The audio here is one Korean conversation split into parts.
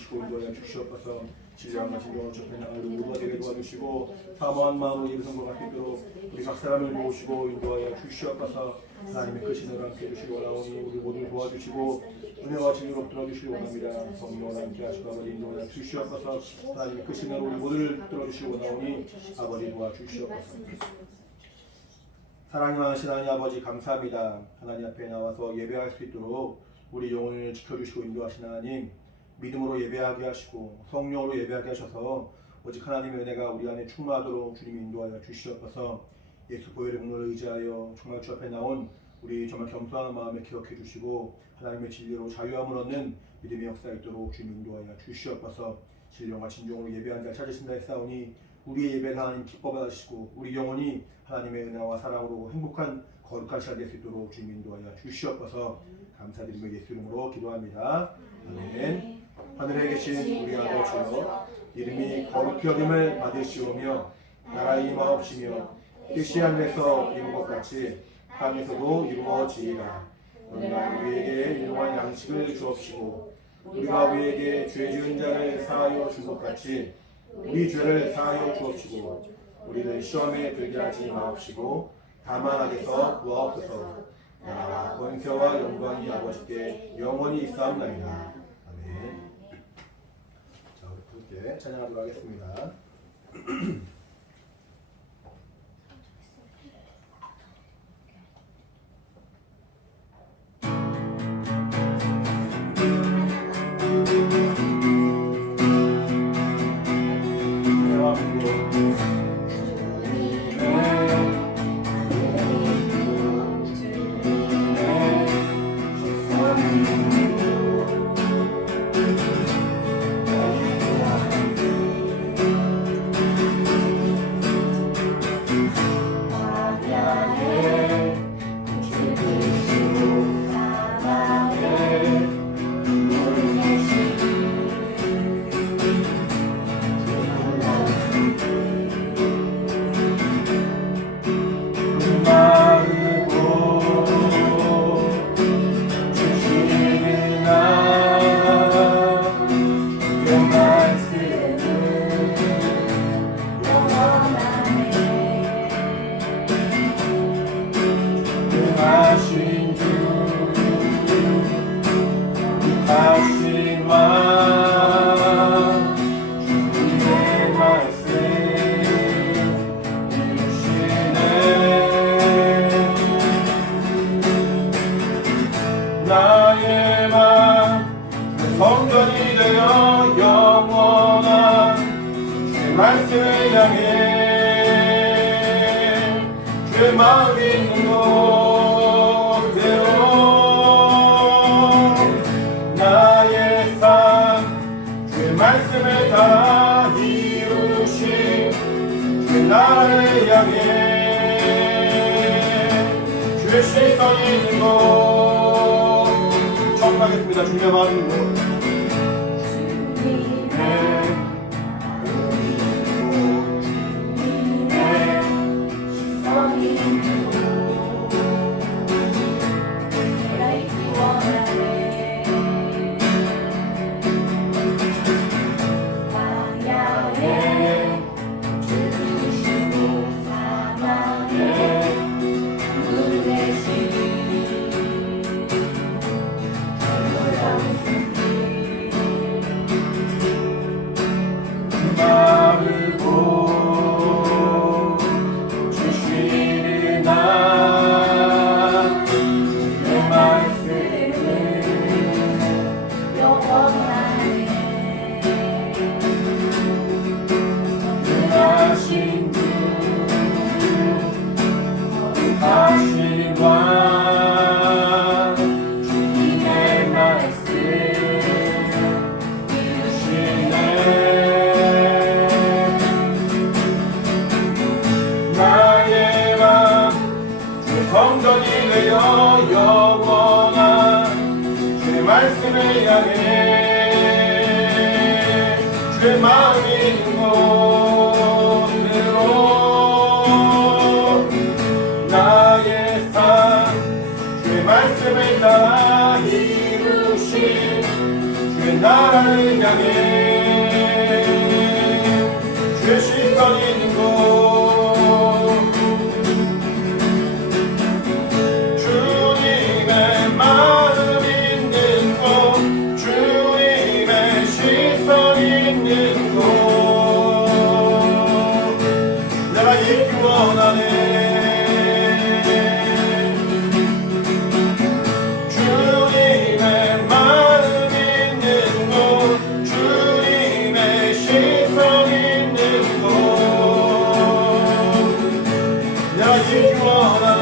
주시고 인도하여 주시옵소서. 신령과 진정으로 접해 나갈 모두가 되게 도와주시고 사모한 마음으로 예배 성공할 수 있도록 우리 각 사람을 도우시고 인도하여 주시옵소서. 하나님의 크신 함께 해주시기 원하오니 우리 모두를 도와주시고 은혜와 진리로 들어주시기 원합니다. 성령을 함께 하시고 아버지 인도하여 주시옵소서. 하나님의 크신 우리 모두를 들어주시기 원하오니 아버지 도와주시옵소서. 사랑이 많으신 하나님 아버지 감사합니다. 하나님 앞에 나와서 예배할 수 있도록 우리 영혼을 지켜주시고 인도하신 하나님, 믿음으로 예배하게 하시고 성령으로 예배하게 하셔서 오직 하나님의 은혜가 우리 안에 충만하도록 주님이 인도하여 주시옵소서. 예수 보혈의 공로를 의지하여 정말 주 앞에 나온 우리 정말 겸손한 마음에 기억해 주시고 하나님의 진리로 자유함을 얻는 믿음의 역사가 있도록 주님 인도하여 주시옵소서. 신령과 진정으로 예배한 자를 찾으신다 했사오니 우리의 예배를 하나님 기뻐하시고 우리 영혼이 하나님의 은혜와 사랑으로 행복한 거룩한 시간 될 수 있도록 주님 인도하여 주시옵소서. 감사드리며 예수 이름으로 기도합니다. 아멘. 하늘에 계신 우리 아버지여, 이름이 거룩히 여김을 받으시오며 나라의 임하옵시며 뜻이 하늘에서 이룬 것 같이 땅에서도 이루어지이다. 너희가 우리에게 일용할 양식을 주옵시고 우리가 우리에게 죄 지은 자를 사하여 준 것 같이 우리 죄를 사하여 주옵시고 우리를 시험에 들게 하지 마옵시고 다만 악에서 구하옵소서. 나라와 권세와 영광이 아버지께 영원히 있사옵나이다. 아멘. 자, 우리 함께 찬양하도록 하겠습니다. 나의 맘 성전이 되어 영원한 주 말씀을 향해 주 마음이 있는 곳대로 나의 삶 주 말씀을 다 이루신 주 나를 향해 주 시선이 있는 곳 하겠습니다. 주님의 마음으로 성전이 되어 영원한 주의 말씀을 향해 주의 마음이 있는 곳대로 나의 삶 주의 말씀을 다 이루신 주의 나라를 향해 향해 주의 시선이 있는 곳 주님의 마음 있는 곳 주님의 시선 있는 곳 내가 있기 원하네 주님의 마음 있는 곳 주님의 시선 있는 곳 내가 있기 원하네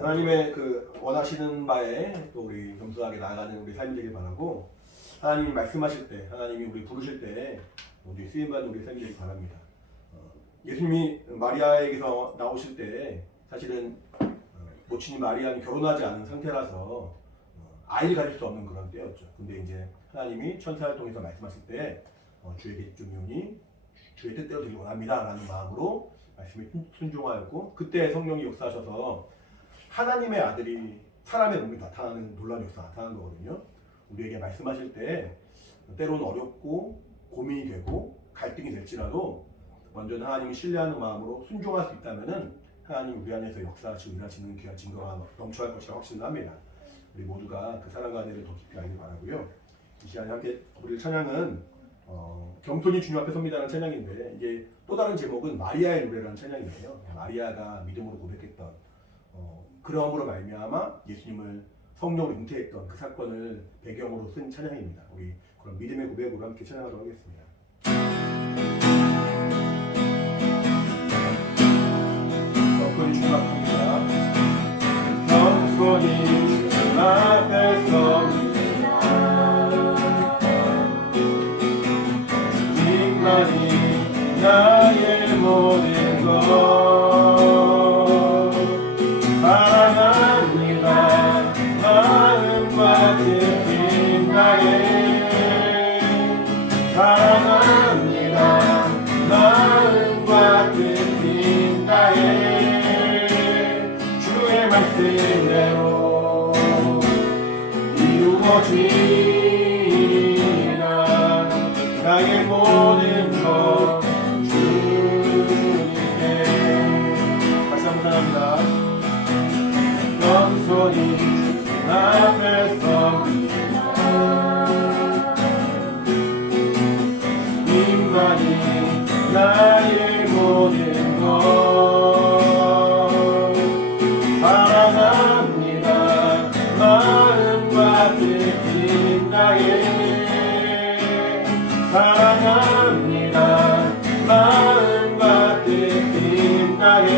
하나님의 그 원하시는 바에 또 우리 겸손하게 나아가는 우리 삶이 되길 바라고 하나님이 말씀하실 때 하나님이 우리 부르실 때 우리 쓰임받는 우리 삶이 되길 바랍니다. 예수님이 마리아에게서 나오실 때 사실은 모친이 마리아는 결혼하지 않은 상태라서 아이를 가질 수 없는 그런 때였죠. 근데 이제 하나님이 천사를 통해서 말씀하실 때 주에게 좀 이오니 주의 뜻대로 되길 원합니다 라는 마음으로 말씀에 순종하였고 그때 성령이 역사하셔서 하나님의 아들이 사람의 몸에 나타나는 놀라운 역사가 나타난 거거든요. 우리에게 말씀하실 때 때로는 어렵고 고민이 되고 갈등이 될지라도 먼저는 하나님을 신뢰하는 마음으로 순종할 수 있다면은 하나님 우리 안에서 역사하시고 일하시는 귀한 증거가 넘쳐날 것이라고 확신합니다. 우리 모두가 그 사랑과 은혜를 더 깊이 알길 바라고요. 이 시간에 함께 부를 찬양은 겸손히 주님 앞에 섭니다라는 찬양인데 이게 또 다른 제목은 마리아의 노래라는 찬양이에요. 마리아가 믿음으로 고백했던 그러함으로 말미암아 예수님을 성령으로 잉태했던 그 사건을 배경으로 쓴 찬양입니다. 우리 그런 믿음의 고백으로 함께 찬양하도록 하겠습니다. 겸손히 주님 앞입니다. 겸손히 주님 앞에서 주님만이 나의 모든 것 사랑합니다 마음과 뜻인 나의 사랑합니다 마음과 뜻인 나의 주의 말씀대로 이루어지리라 나의 모든 것 주님께 다시 한번 찬양합니다. 겸손히 주님 앞에서 주님만이 나의 모든 것 사랑합니다 마음과 뜻인 나의 사랑합니다 마음과 뜻인 나의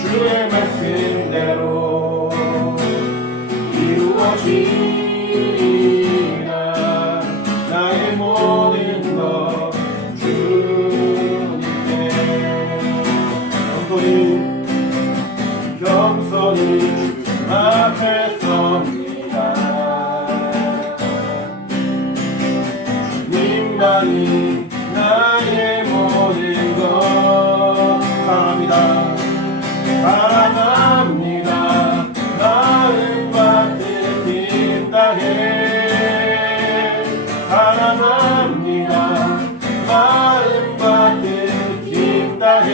주의 말씀대로 이루어지리라 나의 모든 것 주님께 겸손히 주님 앞에 섭니다 주님만이 나의 모든 것 사랑합니다 사랑합니다 마음과 뜻인 다해 사랑합니다 마음과 뜻인 다해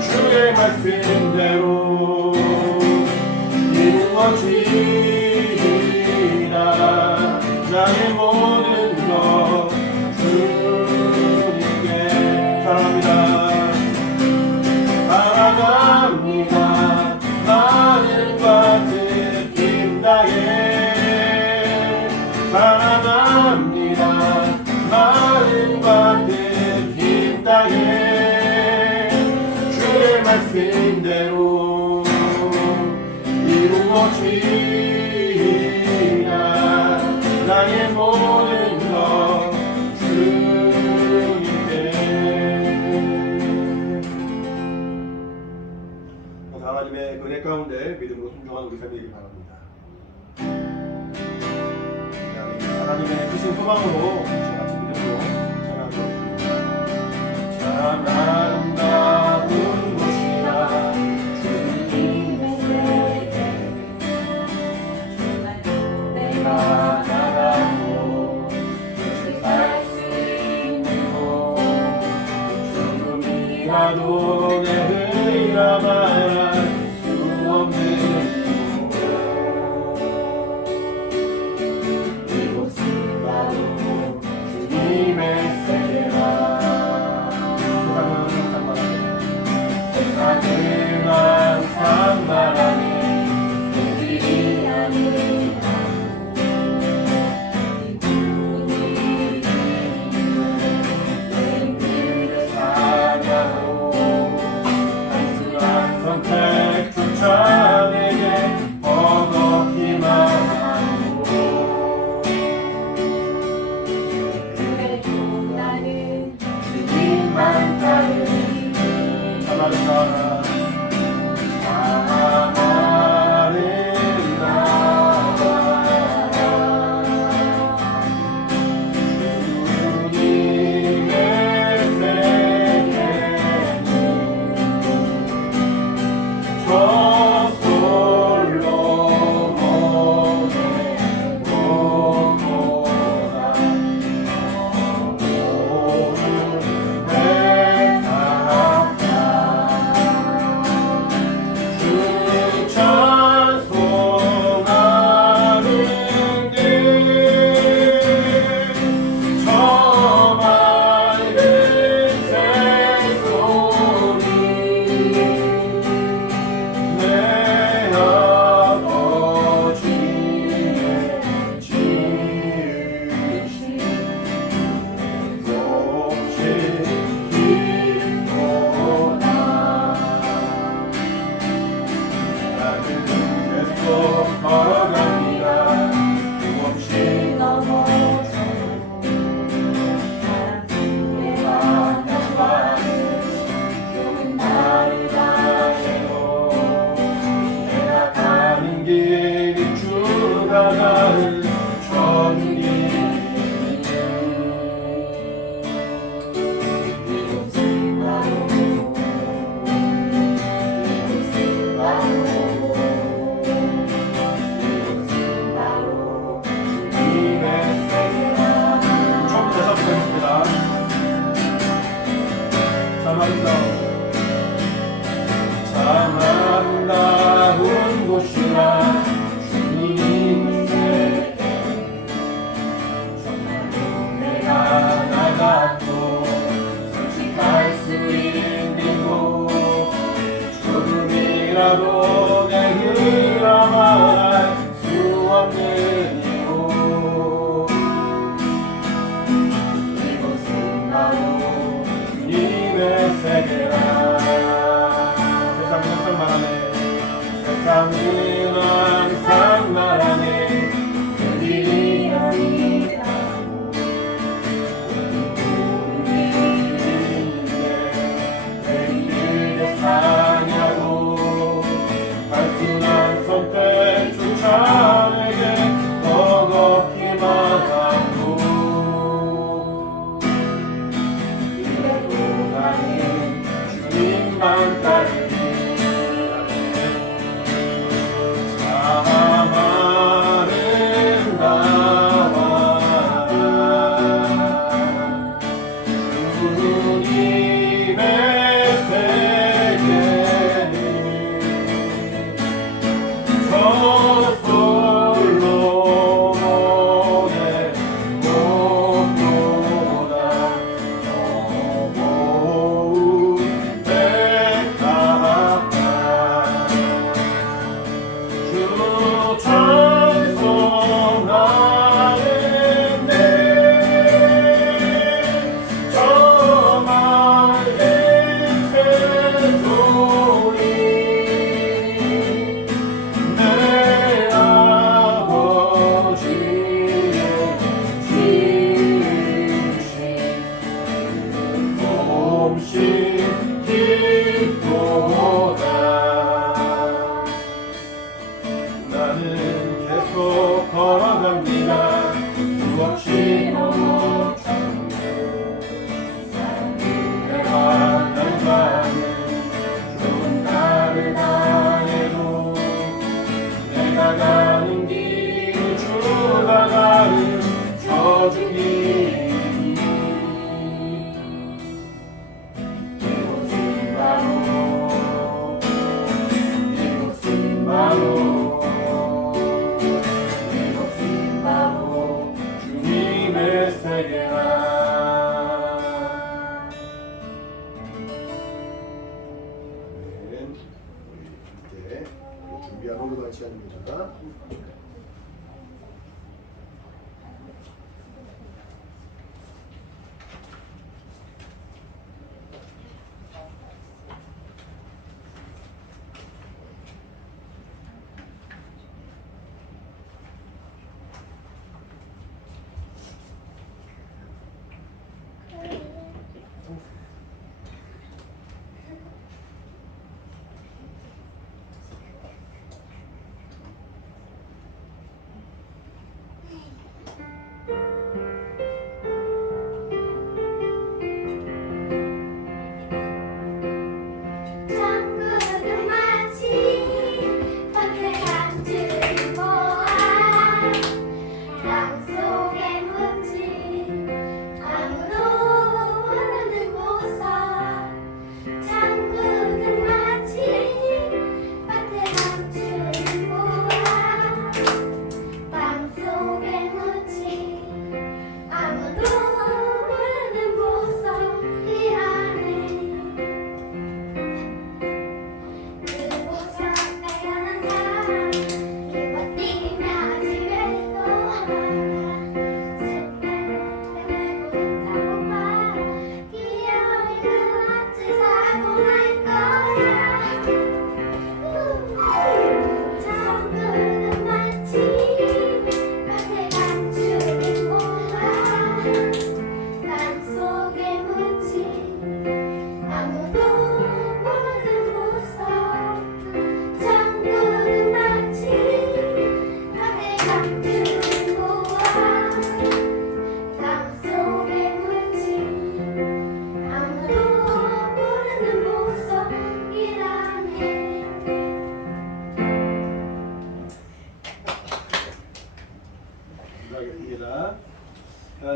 주의 말씀대로 이루어지리라 나의 모든 것 주님께 사랑합니다 사랑합니다 마음과 뜻인 다해 사랑합니다 마음과 뜻인 다해 주의 말씀대로 이루어지리라 나의 모든 것 주님께 하나님의 은혜 가운데 믿음으로 순종하는 우리 삶이 되길 바랍니다. 하나님의 크신 소망으로 같이 믿음으로 찬양하도록 하겠습니다. 찬양다운 곳이라 선택 조차 내게 버겁기만 하고 그래도 나는 주님만 따르니 참아를 따라 참 아름다운 곳이라 주님의 세계 정말로 내가 나가도 솔직할 수 있는 곳 조금이라도 내 흐름할 수 없는 이곳 이곳은 바로 주님의 세계라 세상은 항상 말하네 그 길이 아니라고 왜 이렇게 사냐고 단순한 선택조차 내게 버겁기만 하고 그래도 나는 주님만 따르니 나는 계속 걸어갑니다. 수없이 너무 좋은 사람들의 만남과는 좀 다르다 해도 내가 가는 길 주가 나를 져주니 이곳은 바로 주님의 세계라. 네, 우리 함께 준비한 오르간 시간입니다.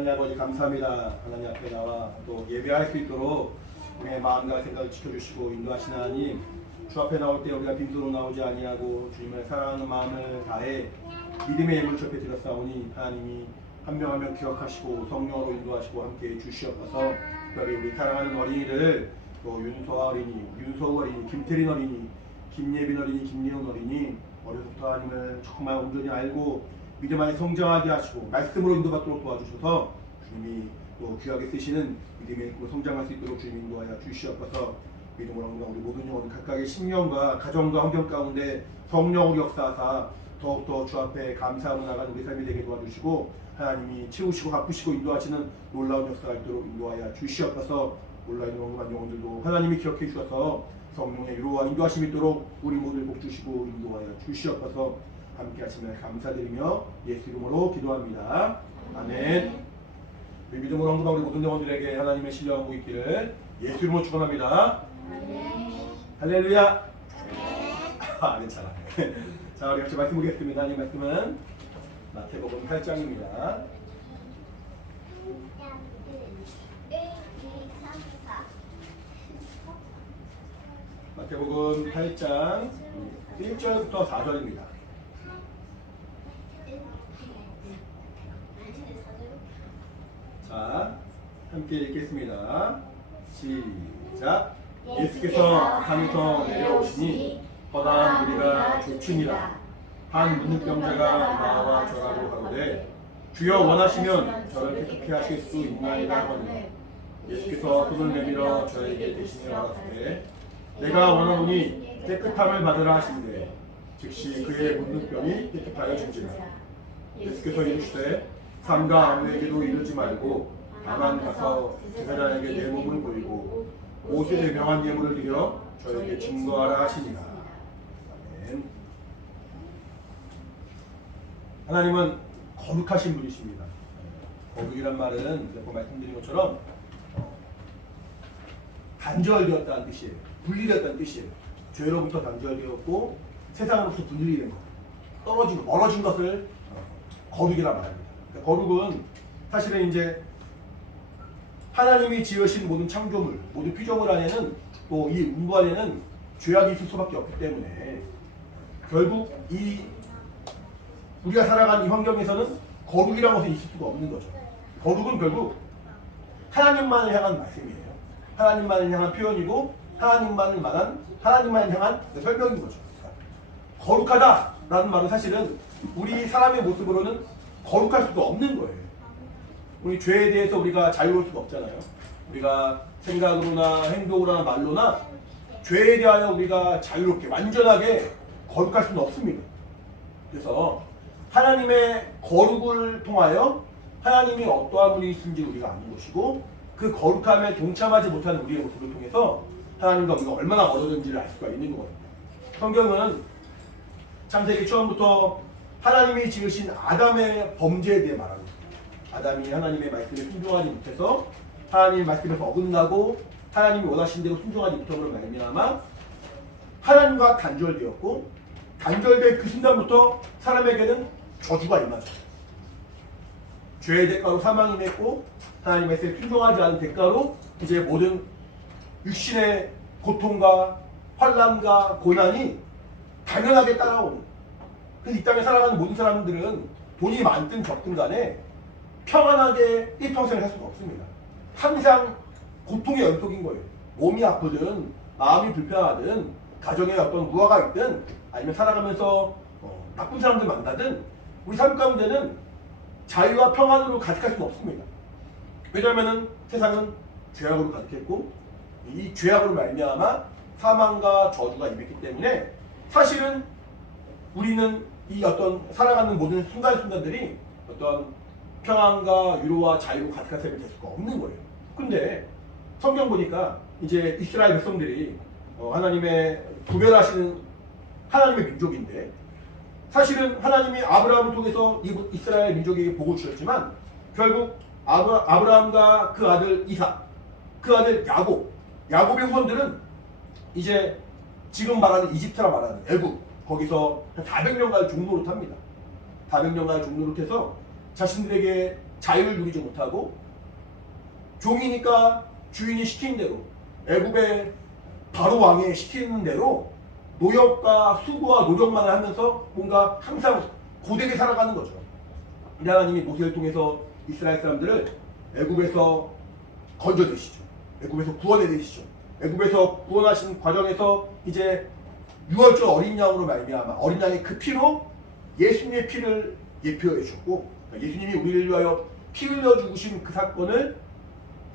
하나님 아버지 감사합니다. 하나님 앞에 나와 또 예배할 수 있도록 우리의 마음과 생각을 지켜주시고 인도하시는 하나님, 주 앞에 나올 때 우리가 빈손으로 나오지 아니하고 주님을 사랑하는 마음을 다해 믿음의 예물 접해 드렸사오니 하나님이 한 명 한 명 기억하시고 성령으로 인도하시고 함께 주시옵소서. 특별히 우리 사랑하는 어린이들, 또 윤서아 어린이, 윤서우 어린이, 김태린 어린이, 김예빈 어린이, 김리훈 어린이 어려서부터 하나님을 정말 온전히 알고 믿음 안에 성장하게 하시고 말씀으로 인도받도록 도와주셔서 주님이 또 귀하게 쓰시는 믿음의 힘으로 성장할 수 있도록 주님 인도하여 주시옵소서. 믿음으로 우리 모든 영혼 각각의 심령과 가정과 환경 가운데 성령으로 역사하사 더욱더 주 앞에 감사하고 나가는 우리 삶이 되게 도와주시고 하나님이 채우시고 바꾸시고 인도하시는 놀라운 역사가 있도록 인도하여 주시옵소서. 온라인 영혼만 영혼들도 하나님이 기억해 주셔서 성령의 위로와 인도하심이 있도록 우리 모두를 복 주시고 인도하여 주시옵소서. 함께 하시면 감사드리며 예수 이름으로 기도합니다. 아멘. 우리 믿음으로 헌금한 우리 모든 영혼들에게 하나님의 신령하고 있기를 예수 이름으로 축원합니다. 할렐루야. 아멘. 잘하네. 자, 우리 같이 말씀 보겠습니다. 이 말씀은 마태복음 8장입니다. 마태복음 8장 1절부터 4절입니다. 자, 함께 읽겠습니다. 시작. 예수께서 산에서 내려오시니 허다한 무리가 쫓으니라. 한 문득병자가 나와 저라고 가로되 주여 원하시면 저를 깨끗게 하실 수 있나이다 하거늘 예수께서 손을 내밀어 저에게 대신에 말하시되 내가 원하노니 깨끗함을 받으라 하시는데 즉시 그의 문득병이 깨끗하여 진지라. 예수께서 이르시되 삼가 아무에게도 이르지 말고 다만 가서 제사장에게 내 몸을 보이고 모세의 명한 예물을 드려 저에게 증거하라 하시니라. 아멘. 하나님은 거룩하신 분이십니다. 거룩이란 말은 몇 번 말씀드린 것처럼 단절되었다는 뜻이에요. 분리되었다는 뜻이에요. 죄로부터 단절되었고 세상으로부터 분리된 것, 떨어진 것, 멀어진 것을 거룩이라 말합니다. 그러니까 거룩은 사실은 이제 하나님이 지으신 모든 창조물, 모든 피조물 안에는 또 이 음부 안에는 죄악이 있을 수밖에 없기 때문에 결국 이 우리가 살아가는 이 환경에서는 거룩이라는 것이 있을 수가 없는 거죠. 거룩은 결국 하나님만을 향한 말씀이에요. 하나님만을 향한 표현이고 하나님만을 향한 설명인 거죠. 거룩하다라는 말은 사실은 우리 사람의 모습으로는 거룩할 수가 없는 거예요. 우리 죄에 대해서 우리가 자유로울 수가 없잖아요. 우리가 생각으로나 행동으로나 말로나 죄에 대하여 우리가 자유롭게 완전하게 거룩할 수는 없습니다. 그래서 하나님의 거룩을 통하여 하나님이 어떠한 분이신지 우리가 아는 것이고 그 거룩함에 동참하지 못하는 우리의 모습을 통해서 하나님과 우리가 얼마나 멀어졌는지를 알 수가 있는 거거든요. 성경은 창세기 처음부터 하나님이 지으신 아담의 범죄에 대해 말하고 있습니다. 아담이 하나님의 말씀에 순종하지 못해서 하나님의 말씀에서 어긋나고 하나님이 원하신 대로 순종하지 못함으로 말미암아 하나님과 단절되었고 단절된 그 순간부터 사람에게는 저주가 임하죠. 죄의 대가로 사망이 맺고 하나님의 말씀에 순종하지 않은 대가로 이제 모든 육신의 고통과 환난과 고난이 당연하게 따라오는. 그래서 이 땅에 살아가는 모든 사람들은 돈이 많든 적든 간에 평안하게 일평생을 살 수가 없습니다. 항상 고통의 연속인 거예요. 몸이 아프든 마음이 불편하든 가정에 어떤 무화가 있든 아니면 살아가면서 나쁜 사람들 만나든 우리 삶 가운데는 자유와 평안으로 가득할 수는 없습니다. 왜냐하면 세상은 죄악으로 가득했고 이 죄악으로 말미암아 사망과 저주가 임했기 때문에 사실은 우리는 이 어떤 살아가는 모든 순간순간들이 어떤 평안과 위로와 자유로 가득한 삶이 될 수가 없는 거예요. 근데 성경 보니까 이제 이스라엘 백성들이 하나님의 구별하시는 하나님의 민족인데 사실은 하나님이 아브라함을 통해서 이스라엘 민족에게 복을 주셨지만 결국 아브라함과 그 아들 이삭, 그 아들 야곱의 후손들은 이제 지금 말하는 이집트라 말하는 애굽 거기서 400년간 종노릇합니다. 400년간 종노릇해서 자신들에게 자유를 누리지 못하고 종이니까 주인이 시킨 대로 애굽의 바로 왕이 시키는 대로 노역과 수고와 노력만 하면서 뭔가 항상 고되게 살아가는 거죠. 하나님이 모세를 통해서 이스라엘 사람들을 애굽에서 건져내시죠. 애굽에서 구원해내시죠. 애굽에서 구원하신 과정에서 이제 6월절 어린 양으로 말미암아 어린 양의 그 피로 예수님의 피를 예표해 주셨고 예수님이 우리를 위하여 피 흘려 죽으신 그 사건을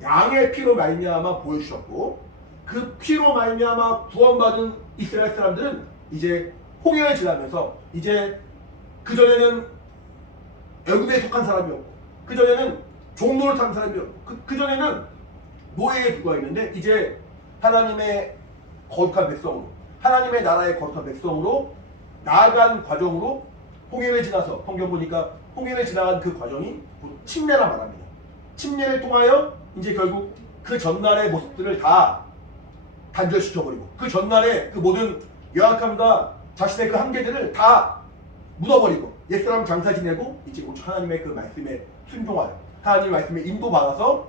양의 피로 말미암아 보여주셨고 그 피로 말미암아 구원받은 이스라엘 사람들은 이제 홍해를 지나면서 이제 그전에는 애굽에 속한 사람이었고 그전에는 종로를 탄 사람이었고 그전에는 노예에 불과했는데 이제 하나님의 거룩한 백성으로 하나님의 나라의 거룩한 백성으로 나아간 과정으로 홍해를 지나서 성경 보니까 홍해를 지나간 그 과정이 침례라 말합니다. 침례를 통하여 이제 결국 그 전날의 모습들을 다 단절시켜버리고 그 전날의 그 모든 연약함과 자신의 그 한계들을 다 묻어버리고 옛사람 장사 지내고 이제 오직 하나님의 그 말씀에 순종하여 하나님의 말씀에 인도받아서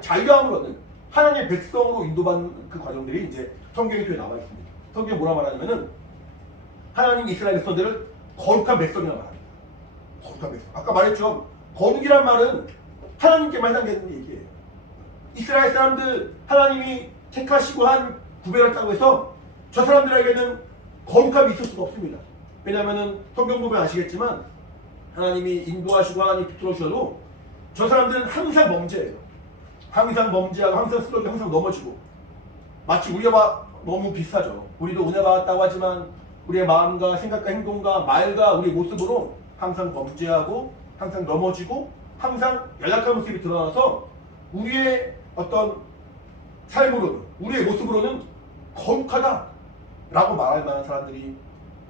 자유함을 얻는 하나님의 백성으로 인도받는 그 과정들이 이제 성경에 나와 있습니다. 성경에 뭐라 말하냐면은 하나님 이스라엘 백성들을 거룩한 백성이라 말합니다. 거룩한 백성. 아까 말했죠. 거룩이란 말은 하나님께만 해당되는 얘기예요. 이스라엘 사람들 하나님이 택하시고 한 구별했다고 해서 저 사람들에게는 거룩함이 있을 수가 없습니다. 왜냐하면 성경 보면 아시겠지만 하나님이 인도하시고 하나님 비틀어주셔도 저 사람들은 항상 범죄예요. 항상 범죄하고 항상 쓰러지고 항상 넘어지고 마치 우리와 너무 비슷하죠. 우리도 은혜 받았다고 하지만 우리의 마음과 생각과 행동과 말과 우리의 모습으로 항상 범죄하고 항상 넘어지고 항상 연약한 모습이 드러나서 우리의 어떤 삶으로는 우리의 모습으로는 거룩하다라고 말할 만한 사람들이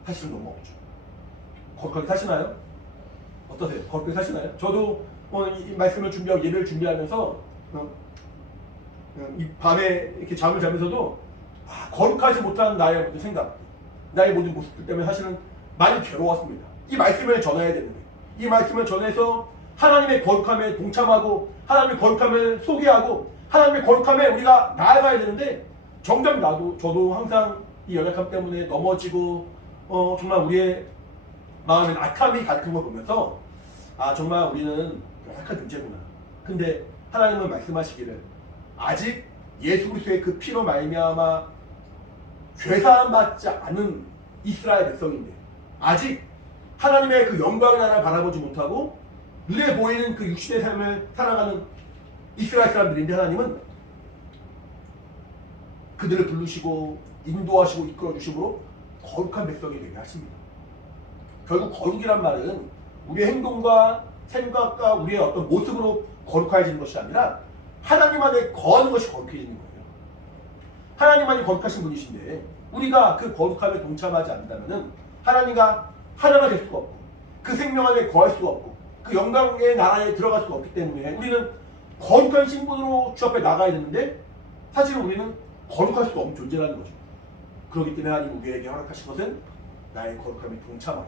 사실은 너무 없죠. 거룩하게 사시나요? 어떠세요? 거룩하게 사시나요? 저도 오늘 이 말씀을 준비하고 예배를 준비하면서 이 밤에 이렇게 잠을 자면서도 거룩하지 못한 나의 모든 생각, 나의 모든 모습들 때문에 사실은 많이 괴로웠습니다. 이 말씀을 전해야 되는데 이 말씀을 전해서 하나님의 거룩함에 동참하고 하나님의 거룩함을 소개하고 하나님의 거룩함에 우리가 나아가야 되는데 정작 저도 항상 이 연약함 때문에 넘어지고 정말 우리의 마음에 악함이 가득한 걸 보면서 정말 우리는 연약한 존재구나. 근데 하나님은 말씀하시기를 아직 예수 그리스도의 그 피로 말미암아 죄사함 받지 않은 이스라엘 백성인데 아직 하나님의 그 영광의 나라를 바라보지 못하고 눈에 보이는 그 육신의 삶을 살아가는 이스라엘 사람들인데 하나님은 그들을 부르시고 인도하시고 이끌어 주심으로 거룩한 백성이 되게 하십니다. 결국 거룩이란 말은 우리의 행동과 생각과 우리의 어떤 모습으로 거룩해지는 것이 아니라 하나님 안에 거하는 것이 거룩해지는 거예요. 하나님만이 거룩하신 분이신데 우리가 그 거룩함에 동참하지 않는다면 하나님과 하나가 될 수가 없고 그 생명 안에 거할 수가 없고 그 영광의 나라에 들어갈 수가 없기 때문에 우리는 거룩한 신분으로 주 앞에 나가야 되는데 사실은 우리는 거룩할 수가 없는 존재라는 거죠. 그렇기 때문에 하나님 우리에게 허락하신 것은 나의 거룩함에 동참하라.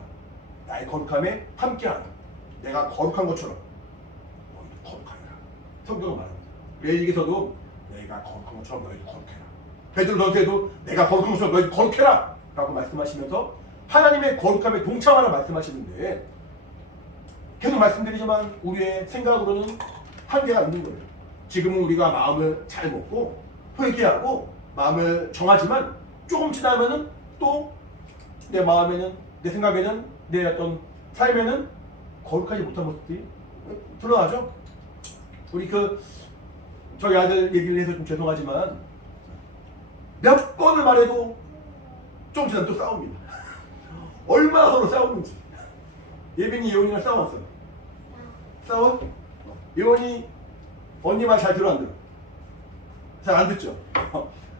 나의 거룩함에 함께하라. 내가 거룩한 것처럼 너희도 거룩하리라. 성경은 말합니다. 레위기에서도 내가 거룩한 것처럼 너희도 거룩해라. 베드로전서에도 내가 거룩한 것처럼 너희도 거룩해라 라고 말씀하시면서 하나님의 거룩함에 동참하라 말씀하시는데 계속 말씀드리지만 우리의 생각으로는 한계가 있는 거예요. 지금은 우리가 마음을 잘 먹고 회개하고 마음을 정하지만 조금 지나면은 또 내 마음에는 내 생각에는 내 어떤 삶에는 거룩하지 못한 모습들이 드러나죠. 우리 저희 아들 얘기를 해서 좀 죄송하지만 몇 번을 말해도 좀 지나면 또 싸웁니다. 얼마나 서로 싸우는지. 예빈이 예원이랑 싸웠어요. 싸워? 예원이 언니 말 잘 들어 안 들어? 잘 안 듣죠?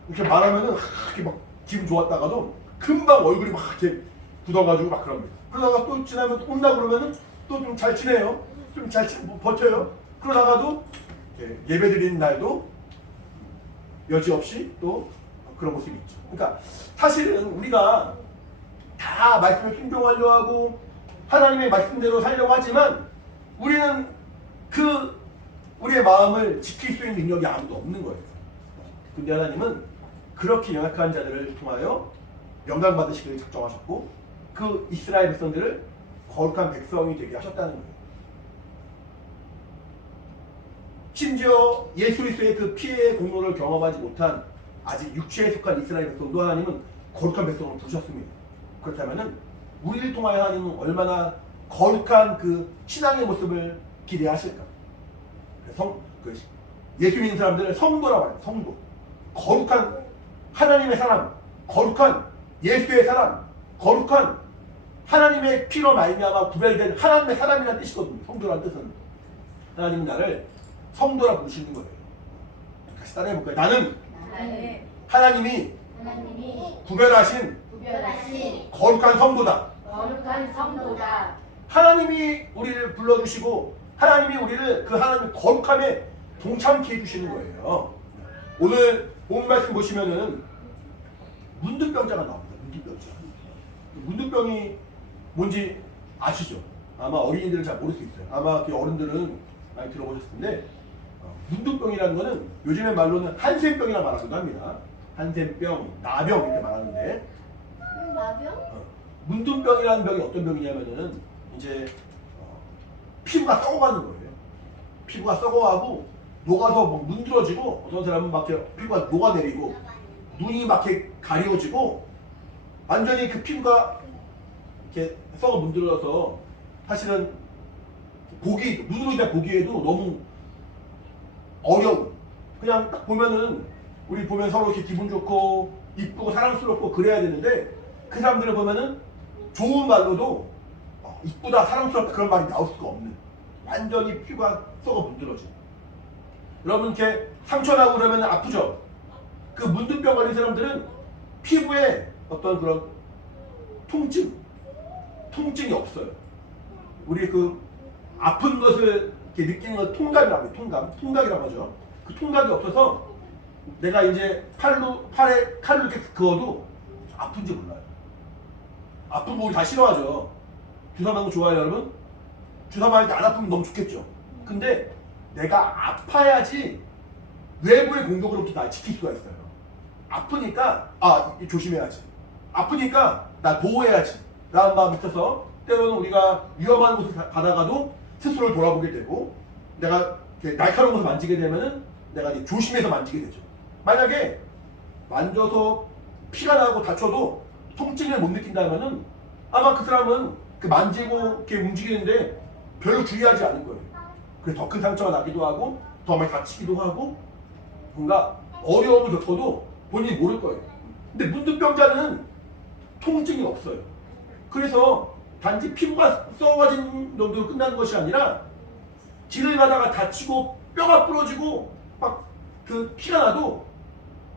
이렇게 말하면은 이렇게 막 기분 좋았다가도 금방 얼굴이 막 이렇게 굳어가지고 막 그럽니다. 그러다가 또 지나면 온다 그러면은 또 좀 잘 지내요. 좀 잘 버텨요. 그러다가도 예배 드리는 날도 여지없이 또 그런 모습이 있죠. 그러니까 사실은 우리가 다 말씀에 순종하려고 하고 하나님의 말씀대로 살려고 하지만 우리는 그 우리의 마음을 지킬 수 있는 능력이 아무도 없는 거예요. 근데 하나님은 그렇게 연약한 자들을 통하여 영광 받으시기를 작정하셨고 그 이스라엘 백성들을 거룩한 백성이 되게 하셨다는 거예요. 심지어 예수 그리스도의 그 피해의 공로를 경험하지 못한 아직 육체에 속한 이스라엘 백성도 하나님은 거룩한 백성으로 부르셨습니다. 그렇다면 우리를 통하여 하나님은 얼마나 거룩한 그 신앙의 모습을 기대하실까? 예수 믿는 사람들을 성도라고 해요. 성도. 거룩한 하나님의 사람, 거룩한 예수의 사람, 거룩한 하나님의 피로 말미암아 구별된 하나님의 사람이라는 뜻이거든요. 성도라는 뜻은. 하나님 나를 성도라 부르시는 거예요. 같이 따라해볼까요? 나는 하나님이 구별하신 거룩한 성도다. 거룩한 성도다. 하나님이 우리를 불러주시고 하나님이 우리를 그 하나님의 거룩함에 동참케 해주시는 거예요. 오늘 본 말씀 보시면은 문둥병자가 나옵니다. 문둥병자. 문둥병이 뭔지 아시죠? 아마 어린이들은 잘 모를 수 있어요. 아마 그 어른들은 많이 들어보셨을 텐데 문둥병이라는 거는 요즘의 말로는 한센병이라 말하기도 합니다. 한센병, 나병 이렇게 말하는데 나병? 문둥병이라는 병이 어떤 병이냐면은 이제 피부가 썩어가는 거예요. 피부가 썩어가고 녹아서 막 문드러지고 어떤 사람은 막 이렇게 피부가 녹아내리고 눈이 막 이렇게 가려지고 완전히 그 피부가 이렇게 썩어 문드러져서 사실은 보기 눈으로 그냥 보기에도 너무 어려운 그냥 딱 보면은 우리 보면 서로 이렇게 기분 좋고 이쁘고 사랑스럽고 그래야 되는데 그 사람들을 보면은 좋은 말로도 이쁘다 사랑스럽다 그런 말이 나올 수가 없는 완전히 피부가 썩어 문드러진 여러분 이렇게 상처나고 그러면 아프죠? 그 문둥병 걸린 사람들은 피부에 어떤 그런 통증이 없어요. 우리 그 아픈 것을 이렇게 느끼는 건 통감이라고 해요. 통각이라고 하죠. 그 통각이 없어서 내가 이제 팔에 칼로 이렇게 그어도 아픈지 몰라요. 아픈 거 우리 다 싫어하죠. 주사 맞는 거 좋아해요, 여러분? 주사 맞을 때 안 아프면 너무 좋겠죠. 근데 내가 아파야지 외부의 공격으로부터 날 지킬 수가 있어요. 아프니까 조심해야지. 아프니까 나 보호해야지. 라는 마음이 있어서 때로는 우리가 위험한 곳을 가다가도 스스로를 돌아보게 되고 내가 날카로운 것을 만지게 되면은 내가 이제 조심해서 만지게 되죠. 만약에 만져서 피가 나고 다쳐도 통증을 못 느낀다면은 아마 그 사람은 그 만지고 이렇게 움직이는데 별로 주의하지 않은 거예요. 그래서 더 큰 상처가 나기도 하고 더 많이 다치기도 하고 뭔가 어려움을 겪어도 본인이 모를 거예요. 근데 문둥병자는 통증이 없어요. 그래서 단지 피부가 썩어진 정도로 끝나는 것이 아니라 길을 가다가 다치고 뼈가 부러지고 막 그 피가 나도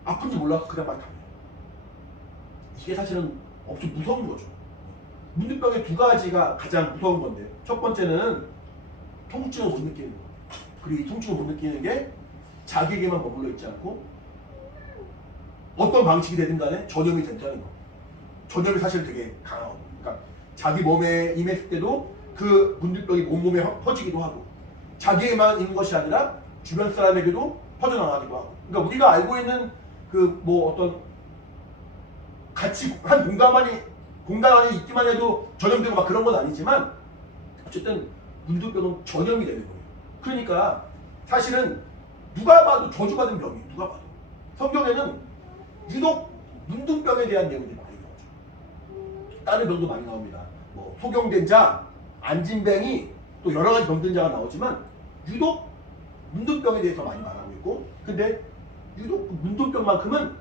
아픈지 몰라서 그냥 막 가요. 이게 사실은 엄청 무서운 거죠. 문둥병의 두 가지가 가장 무서운 건데 첫 번째는 통증을 못 느끼는 거. 그리고 이 통증을 못 느끼는 게 자기에게만 머물러 있지 않고 어떤 방식이 되든 간에 전염이 된다는 거. 전염이 사실 되게 강하고 그러니까 자기 몸에 임했을 때도 그 문둥병이 온몸에 퍼지기도 하고 자기에만 있는 것이 아니라 주변 사람에게도 퍼져나가기도 하고 그러니까 우리가 알고 있는 그 뭐 어떤 같이 한 공간 안에 있기만 해도 전염되고 막 그런 건 아니지만 어쨌든 문둥병은 전염이 되는 거예요. 그러니까 사실은 누가 봐도 저주받은 병이에요. 누가 봐도. 성경에는 유독 문둥병에 대한 내용들이 많이 나오죠. 다른 병도 많이 나옵니다. 뭐 소경된 자, 안진뱅이 또 여러 가지 병든 자가 나오지만 유독 문둥병에 대해서 많이 말하고 있고 근데 유독 문둥병만큼은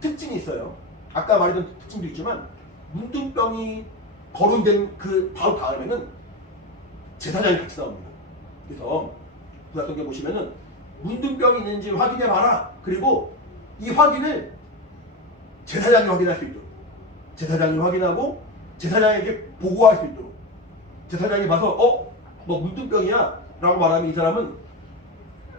특징이 있어요. 아까 말했던 특징도 있지만 문둥병이 거론된 그 바로 다음에는 제사장이 같이 나옵니다. 그래서 구약성경 보시면은 문둥병이 있는지 확인해봐라. 그리고 이 확인을 제사장이 확인할 수 있도록 제사장이 확인하고 제사장에게 보고할 수 있도록 제사장이 봐서 뭐 문둥병이야 라고 말하면 이 사람은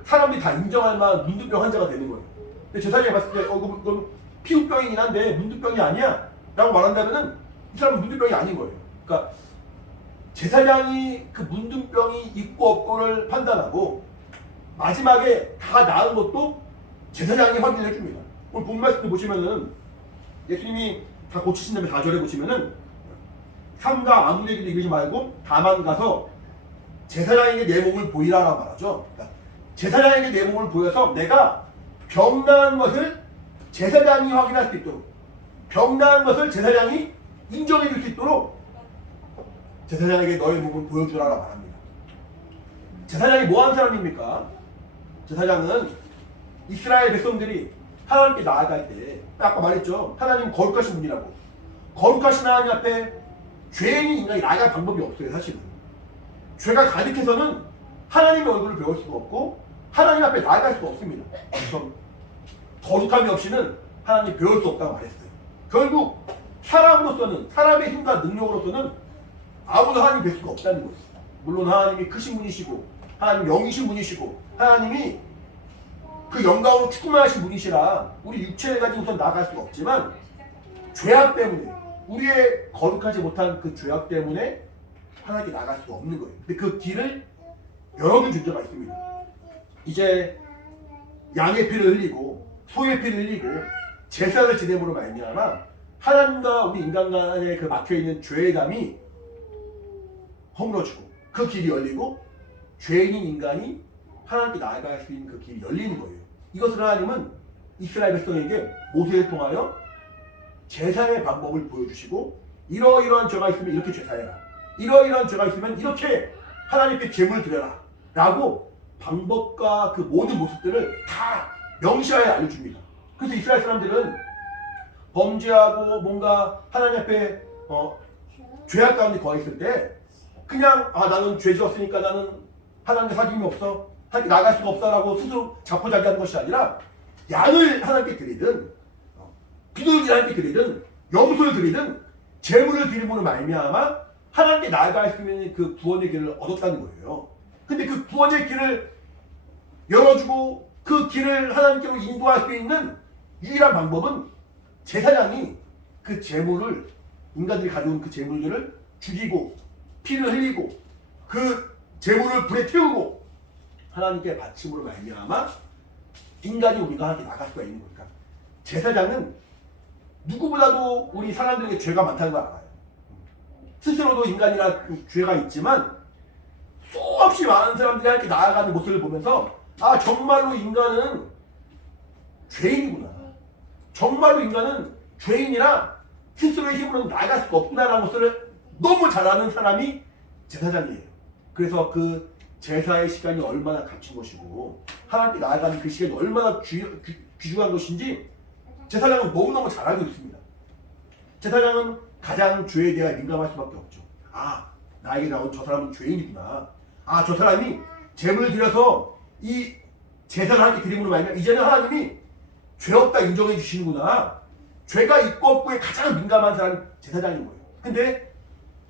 사람들이 다 인정할 만한 문둥병 환자가 되는 거예요. 근데 제사장이 봤을 때 그건 피부병이긴 한데 문둥병이 아니야 라고 말한다면은 이 사람은 문둥병이 아닌 거예요. 그러니까 제사장이 그 문둥병이 있고 없고를 판단하고 마지막에 다 나은 것도 제사장이 확인해 줍니다. 오늘 본 말씀 보시면은 예수님이 다 고치신 다음에 4절에 보시면은 삼가 아무에게도 이르지 말고 다만 가서 제사장에게 내 몸을 보이라라고 말하죠. 그러니까 제사장에게 내 몸을 보여서 내가 병나은 것을 제사장이 확인할 수 있도록, 병나은 것을 제사장이 인정해 줄 수 있도록 제사장에게 너의 몸을 보여주라라 말합니다. 제사장이 뭐하는 사람입니까? 제사장은 이스라엘 백성들이 하나님께 나아갈 때, 아까 말했죠. 하나님 거룩하신 분이라고. 거룩하신 하나님 앞에 죄인이 인간이 나아갈 방법이 없어요, 사실은. 죄가 가득해서는 하나님의 얼굴을 배울 수가 없고 하나님 앞에 나아갈 수가 없습니다. 그래서 거룩함이 없이는 하나님 배울 수 없다고 말했어요. 결국 사람으로서는, 사람의 힘과 능력으로서는 아무도 하나님 뵐 수가 없다는 거예요. 물론 하나님이 크신 분이시고 하나님 영이신 분이시고 하나님이 그 영광으로 충만하신 분이시라 우리 육체를 가지고선 나아갈 수가 없지만 죄악 때문에, 우리의 거룩하지 못한 그 죄악 때문에 하나님께 나갈 수가 없는 거예요. 근데 그 길을 열어준 존재가 있습니다. 이제 양의 피를 흘리고 소의 피를 흘리고 제사를 지냄으로 말미암아 하나님과 우리 인간 간에 그 막혀있는 죄의감이 허물어지고 그 길이 열리고 죄인인 인간이 하나님께 나아갈 수 있는 그 길이 열리는 거예요. 이것을 하나님은 이스라엘 백성에게 모세를 통하여 제사의 방법을 보여주시고 이러이러한 죄가 있으면 이렇게 제사해라, 이러이러한 죄가 있으면 이렇게 하나님께 제물을 드려라 라고 방법과 그 모든 모습들을 다 명시하여 알려줍니다. 그래서 이스라엘 사람들은 범죄하고 뭔가 하나님 앞에 죄악 가운데 거했을 때 그냥 나는 죄 지었으니까 나는 하나님께 사귐이 없어, 하나님께 나갈 수가 없다라고 스스로 자포자기하는 것이 아니라 양을 하나님께 드리든 비둘기를 하나님께 드리든 염소를 드리든 제물을 드림으로 말미암아 하나님께 나아갈 수 있는 그 구원의 길을 얻었다는 거예요. 근데 그 구원의 길을 열어주고 그 길을 하나님께로 인도할 수 있는 유일한 방법은 제사장이 그 제물을, 인간들이 가져온 그 제물들을 죽이고 피를 흘리고 그 제물을 불에 태우고 하나님께 바침으로 말미암아 인간이 우리가 하나님께 나갈 수가 있는 거니까 제사장은 누구보다도 우리 사람들에게 죄가 많다는 걸 알아요. 스스로도 인간이라 죄가 있지만 수없이 많은 사람들이 하나님께 나아가는 모습을 보면서 정말로 인간은 죄인이구나, 정말로 인간은 죄인이라 스스로의 힘으로는 나아갈 수가 없구나라는 것을 너무 잘 아는 사람이 제사장이에요. 그래서 그 제사의 시간이 얼마나 갇힌 것이고 하나님께 나아가는 그 시간이 얼마나 귀중한 것인지 제사장은 너무너무 잘 알고 있습니다. 제사장은 가장 죄에 대해 민감할 수밖에 없죠. 나에게 나온 저 사람은 죄인이구나. 저 사람이 제물을 드려서 이 제사를 하나님께 드림으로 말미암아 이제는 하나님이 죄 없다 인정해 주시는구나. 죄가 있고 없고에 가장 민감한 사람이 제사장인 거예요. 근데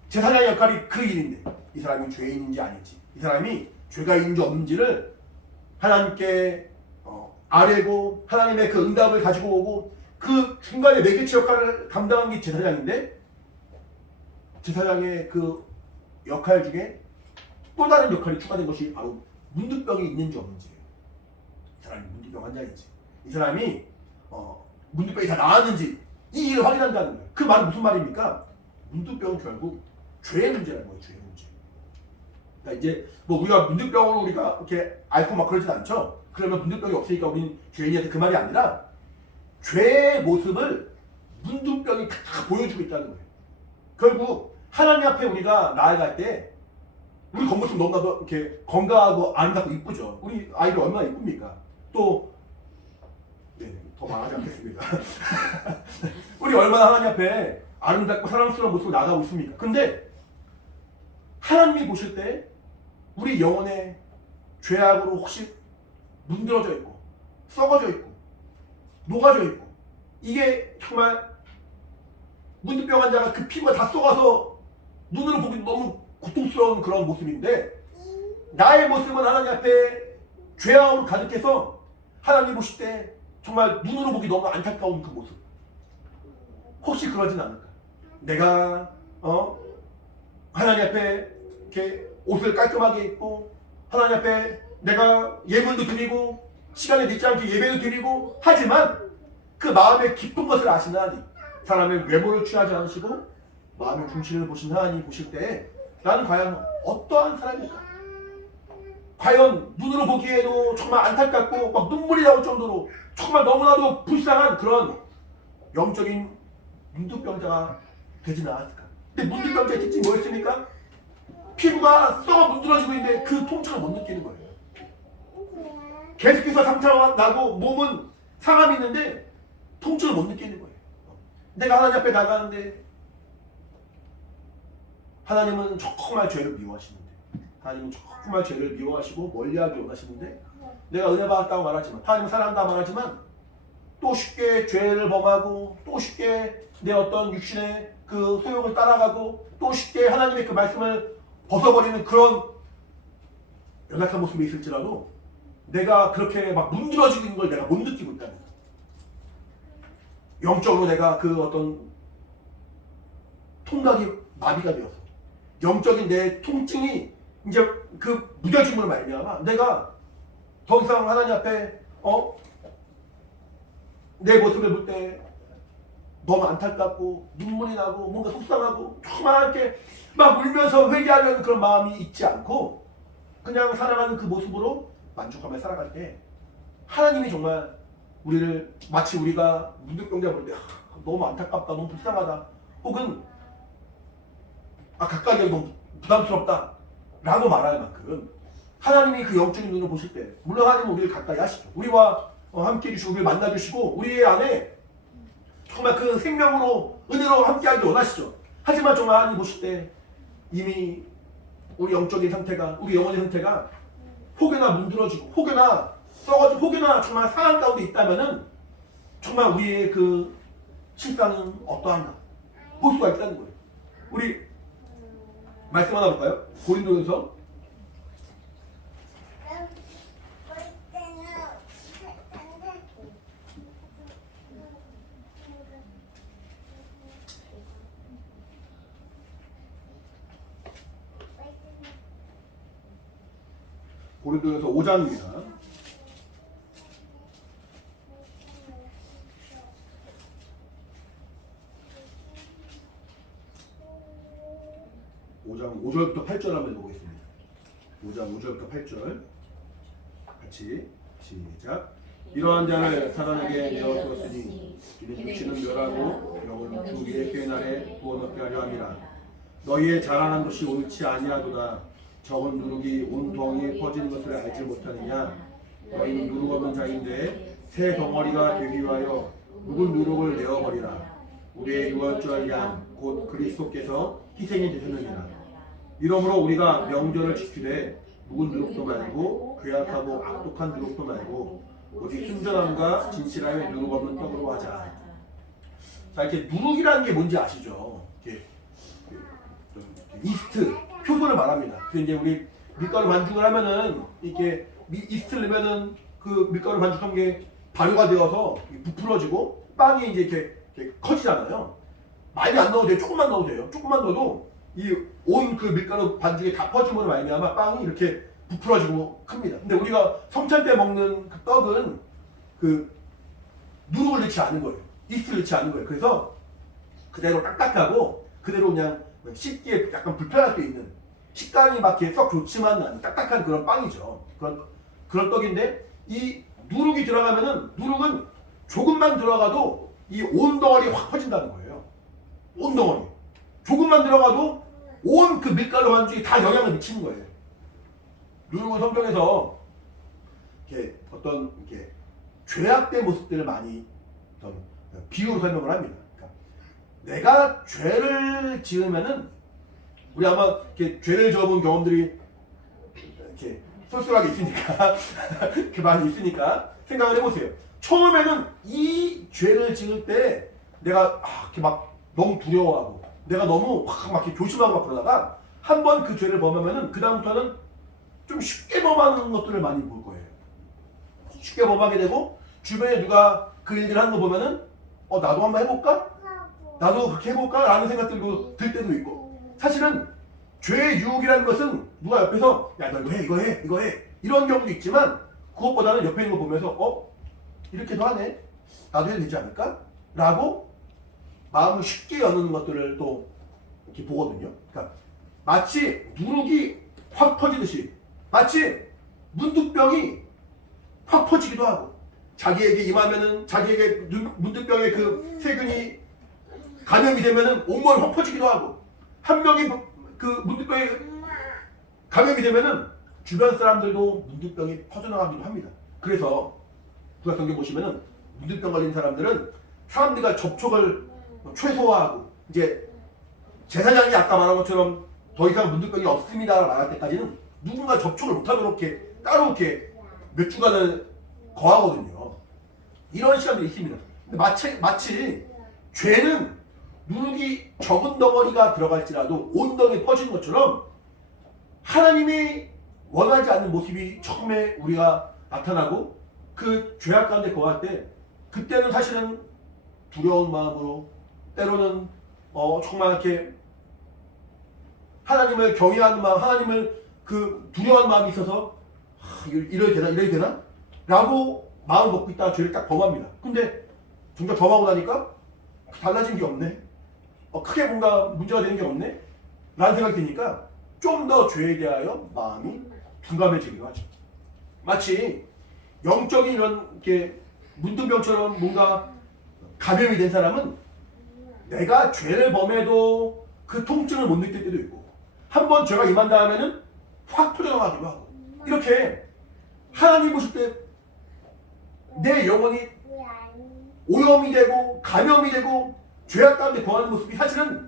제사장의 역할이 그 일인데 이 사람이 죄인인지 아닌지, 이 사람이 죄가 있는지 없는지를 하나님께 아뢰고 하나님의 그 응답을 가지고 오고 그 중간에 매개체 역할을 감당한 게 제사장인데 제사장의 그 역할 중에 또 다른 역할이 추가된 것이 바로 문둥병이 있는지 없는지예요. 이 사람이 문둥병 환자인지, 이 사람이 문둥병이 다 나았는지 이 일을 확인한다는 거예요. 그 말은 무슨 말입니까? 문둥병은 결국 죄의 문제라는 거예요. 죄의 문제. 그러니까 이제 우리가 문둥병으로 우리가 이렇게 앓고 막 그러진 않죠. 그러면 문둥병이 없으니까 우리는 죄인이한테 그 말이 아니라 죄의 모습을 문둥병이 다 보여주고 있다는 거예요. 결국 하나님 앞에 우리가 나아갈 때 우리 겉모습 너무나도 이렇게 건강하고 아름답고 이쁘죠. 우리 아이들 얼마나 이쁩니까? 또 더 말하지 않겠습니다. 우리 얼마나 하나님 앞에 아름답고 사랑스러운 모습으로 나가고 있습니까? 근데 하나님이 보실 때 우리 영혼의 죄악으로 혹시 문드러져 있고 썩어져 있고 녹아져 있고 이게 정말 문둥병 환자가 그 피부가 다 썩어서 눈으로 보기 너무 고통스러운 그런 모습인데 나의 모습은 하나님 앞에 죄악으로 가득해서 하나님 보실 때 정말 눈으로 보기 너무 안타까운 그 모습. 혹시 그러진 않을까? 내가 하나님 앞에 이렇게 옷을 깔끔하게 입고 하나님 앞에 내가 예물도 드리고 시간에 늦지 않게 예배도 드리고 하지만 그 마음의 깊은 것을 아시는 하나님, 사람의 외모를 취하지 않으시고 마음의 중심을 보신 하나님 보실 때 나는 과연 어떠한 사람일까? 과연 눈으로 보기에도 정말 안타깝고 막 눈물이 나올 정도로 정말 너무나도 불쌍한 그런 영적인 문둥병자가 되지는 않았을까? 근데 문둥병자의 특징이 뭐였습니까? 피부가 썩어 문드러지고 있는데 그 통증을 못 느끼는 거예요. 계속해서 상처가 나고 몸은 상함이 있는데 통증을 못 느끼는 거예요. 내가 하나님 앞에 나가는데 하나님은 정말 죄를 미워하시는데, 하나님은 정말 죄를 미워하시고 멀리하기 원하시는데, 내가 은혜 받았다고 말하지만, 하나님은 사랑한다고 말하지만 또 쉽게 죄를 범하고 또 쉽게 내 어떤 육신의 그 소욕을 따라가고 또 쉽게 하나님의 그 말씀을 벗어버리는 그런 연약한 모습이 있을지라도 내가 그렇게 막 문드러지고 있는 걸 내가 못 느끼고 있다는 거예요. 영적으로 내가 그 어떤 통각이 마비가 되어서 영적인 내 통증이 이제 그 무뎌짐으로 말미암아 내가 더 이상 하나님 앞에 내 모습을 볼 때 너무 안타깝고 눈물이 나고 뭔가 속상하고 정말 이렇게 막 울면서 회개하려는 그런 마음이 있지 않고 그냥 살아가는 그 모습으로 만족하며 살아갈 때 하나님이 정말 우리를 마치 우리가 문둥병자 볼 때 너무 안타깝다, 너무 불쌍하다, 혹은 가까이 하기 너무 부담스럽다 라고 말할 만큼 하나님이 그 영적인 눈을 보실 때 물론 하나님은 우리를 가까이 하시죠. 우리와 함께 해주시고 우리를 만나주시고 우리의 안에 정말 그 생명으로 은혜로 함께하기 원하시죠. 하지만 정말 하나님 보실 때 이미 우리 영적인 상태가, 우리 영혼의 상태가 혹여나 문드러지고 혹여나 썩어지고 혹여나 정말 상한 가운데 있다면은 정말 우리의 그 실상은 어떠한가 볼 수가 있다는 거예요. 우리 말씀 하나 볼까요? 고린도전서 5장입니다. (5장) 5절부터 8절 한번 보겠습니다. 5장 5절부터 8절 같이 시작. 이러한 자를 사단에게 내어두었으니 이는 육신은 멸하고 영은 주 위의 궤 아래 부어넣게 하려 함이라. 너희의 자랑한 것이 옳지 아니하도다. 적은 누룩이 온 덩이에 퍼지는 것을 알지 못하느냐. 너희는 누룩 없는 자인데 새 덩어리가 되기 위하여 묵은 누룩을 내어버리라. 우리의 유월절 양 곧 그리스도께서 희생이 되셨느니라. 이러므로 우리가 명절을 지키되 묵은 누룩도 말고 괴악하고 악독한 누룩도 말고 오직 순전함과 진실하여 누룩 없는 떡으로 하자. 자, 이렇게 누룩이라는 게 뭔지 아시죠? 이렇게 이스트, 효소를 말합니다. 그래서 이제 우리 밀가루 반죽을 하면은 이렇게 이스트를 넣으면은 그 밀가루 반죽한 게 발효가 되어서 부풀어지고 빵이 이제 이렇게 커지잖아요. 많이 안 넣어도 돼요. 조금만 넣어도 돼요. 조금만 넣어도 이 온 그 밀가루 반죽에 다 퍼짐으로 말미암아 빵이 이렇게 부풀어지고 큽니다. 근데 우리가 성찬 때 먹는 그 떡은 그 누룩을 넣지 않은 거예요. 이스트를 넣지 않은 거예요. 그래서 그대로 딱딱하고 그대로 그냥 씹기에 약간 불편할 수 있는 식감이 막 이렇게 썩 좋지만 않은 딱딱한 그런 빵이죠. 그런 떡인데 이 누룩이 들어가면은 누룩은 조금만 들어가도 이 온 덩어리 확 퍼진다는 거예요. 온 덩어리. 조금만 들어가도 온 그 밀가루 반죽이 다 영향을 미치는 거예요. 누룩은 성경에서 이렇게 어떤 이렇게 죄악된 모습들을 많이 어떤 비유로 설명을 합니다. 그러니까 내가 죄를 지으면은 우리 아마 이렇게 죄를 지어본 경험들이 이렇게 쏠쏠하게 있으니까 이렇게 많이 있으니까 생각을 해보세요. 처음에는 이 죄를 지을 때 내가 이렇게 막 너무 두려워하고 내가 너무 막 이렇게 조심하고 막 그러다가 한번 그 죄를 범하면은 그 다음부터는 좀 쉽게 범하는 것들을 많이 볼 거예요. 쉽게 범하게 되고 주변에 누가 그 일들을 하는 거 보면은 나도 한번 해볼까? 나도 그렇게 해볼까? 라는 생각 들고 들 때도 있고 사실은 죄의 유혹이라는 것은 누가 옆에서 야 너 이거 해 이런 경우도 있지만 그것보다는 옆에 있는 거 보면서 이렇게도 하네 나도 해도 되지 않을까? 라고 마음을 쉽게 여는 것들을 또 이렇게 보거든요. 그러니까 마치 누룩이 확 퍼지듯이 마치 문득병이 확 퍼지기도 하고 자기에게 임하면은 자기에게 문득병의 그 세균이 감염이 되면은 온몸이 확 퍼지기도 하고 한 명이 그 문득병에 감염이 되면은 주변 사람들도 문득병이 퍼져나가기도 합니다. 그래서 구약 성경 보시면은 문득병 걸린 사람들은 사람들과 접촉을 최소화하고 이제 제사장이 아까 말한 것처럼 더 이상 문득병이 없습니다 말할 때까지는 누군가 접촉을 못하도록 이렇게 따로 이렇게 몇 주간을 거하거든요. 이런 시간들이 있습니다. 근데 마치 죄는 누룩이 적은 덩어리가 들어갈지라도 온 덩이에 퍼지는 것처럼 하나님이 원하지 않는 모습이 처음에 우리가 나타나고 그 죄악 가운데 거할 때 그때는 사실은 두려운 마음으로 때로는 정말 이렇게 하나님을 경외하는 마음, 하나님을 그 두려워하는 마음이 있어서 이래야 되나? 라고 마음을 먹고 있다가 죄를 딱 범합니다. 근데 정작 범하고 나니까 달라진 게 없네. 크게 뭔가 문제가 되는 게 없네. 라는 생각이 드니까 좀 더 죄에 대하여 마음이 둔감해지기도 하죠. 마치 영적인 이런 이렇게 문둥병처럼 뭔가 감염이 된 사람은 내가 죄를 범해도 그 통증을 못 느낄 때도 있고 한번 죄가 임한 다음에는 확 퍼져나가기도 하고 이렇게 하나님 보실 때 내 영혼이 오염이 되고 감염이 되고 죄악 가운데 거하는 모습이 사실은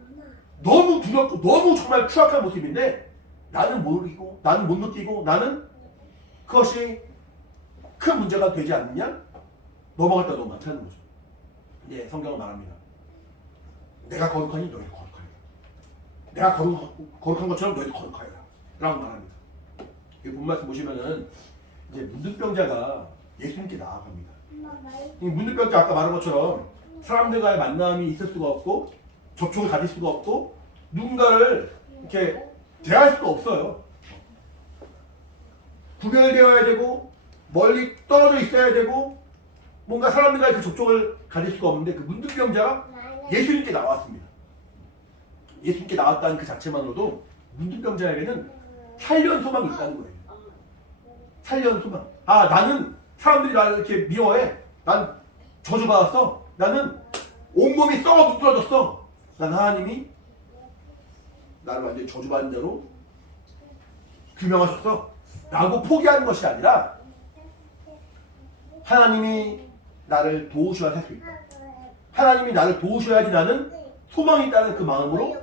너무 두렵고 너무 정말 추악한 모습인데 나는 모르고 나는 못 느끼고 나는 그것이 큰 문제가 되지 않느냐? 넘어갈 때가 너무 많다는 거죠. 예, 성경은 말합니다. 내가 거룩하니 너희도 거룩하리라. 내가 거룩한 것처럼 너희도 거룩하리라. 라고 말합니다. 이 본말씀 보시면은 이제 문득병자가 예수님께 나아갑니다. 이 문득병자 아까 말한 것처럼 사람들과의 만남이 있을 수가 없고 접촉을 가질 수가 없고 누군가를 이렇게 대할 수가 없어요. 구별되어야 되고 멀리 떨어져 있어야 되고 뭔가 사람들과의 그 접촉을 가질 수가 없는데 그 문득병자가 예수님께 나왔습니다. 예수님께 나왔다는 그 자체만으로도 문득병자에게는 살려는 소망이 있다는 거예요. 살려는 소망. 나는 사람들이 나를 이렇게 미워해. 난 저주받았어. 나는 온몸이 썩어 무너졌어. 난 하나님이 나를 완전히 저주받은 대로 규명하셨어. 라고 포기하는 것이 아니라 하나님이 나를 도우셔야 할 수 있다. 하나님이 나를 도우셔야지 나는 소망이 있다는 그 마음으로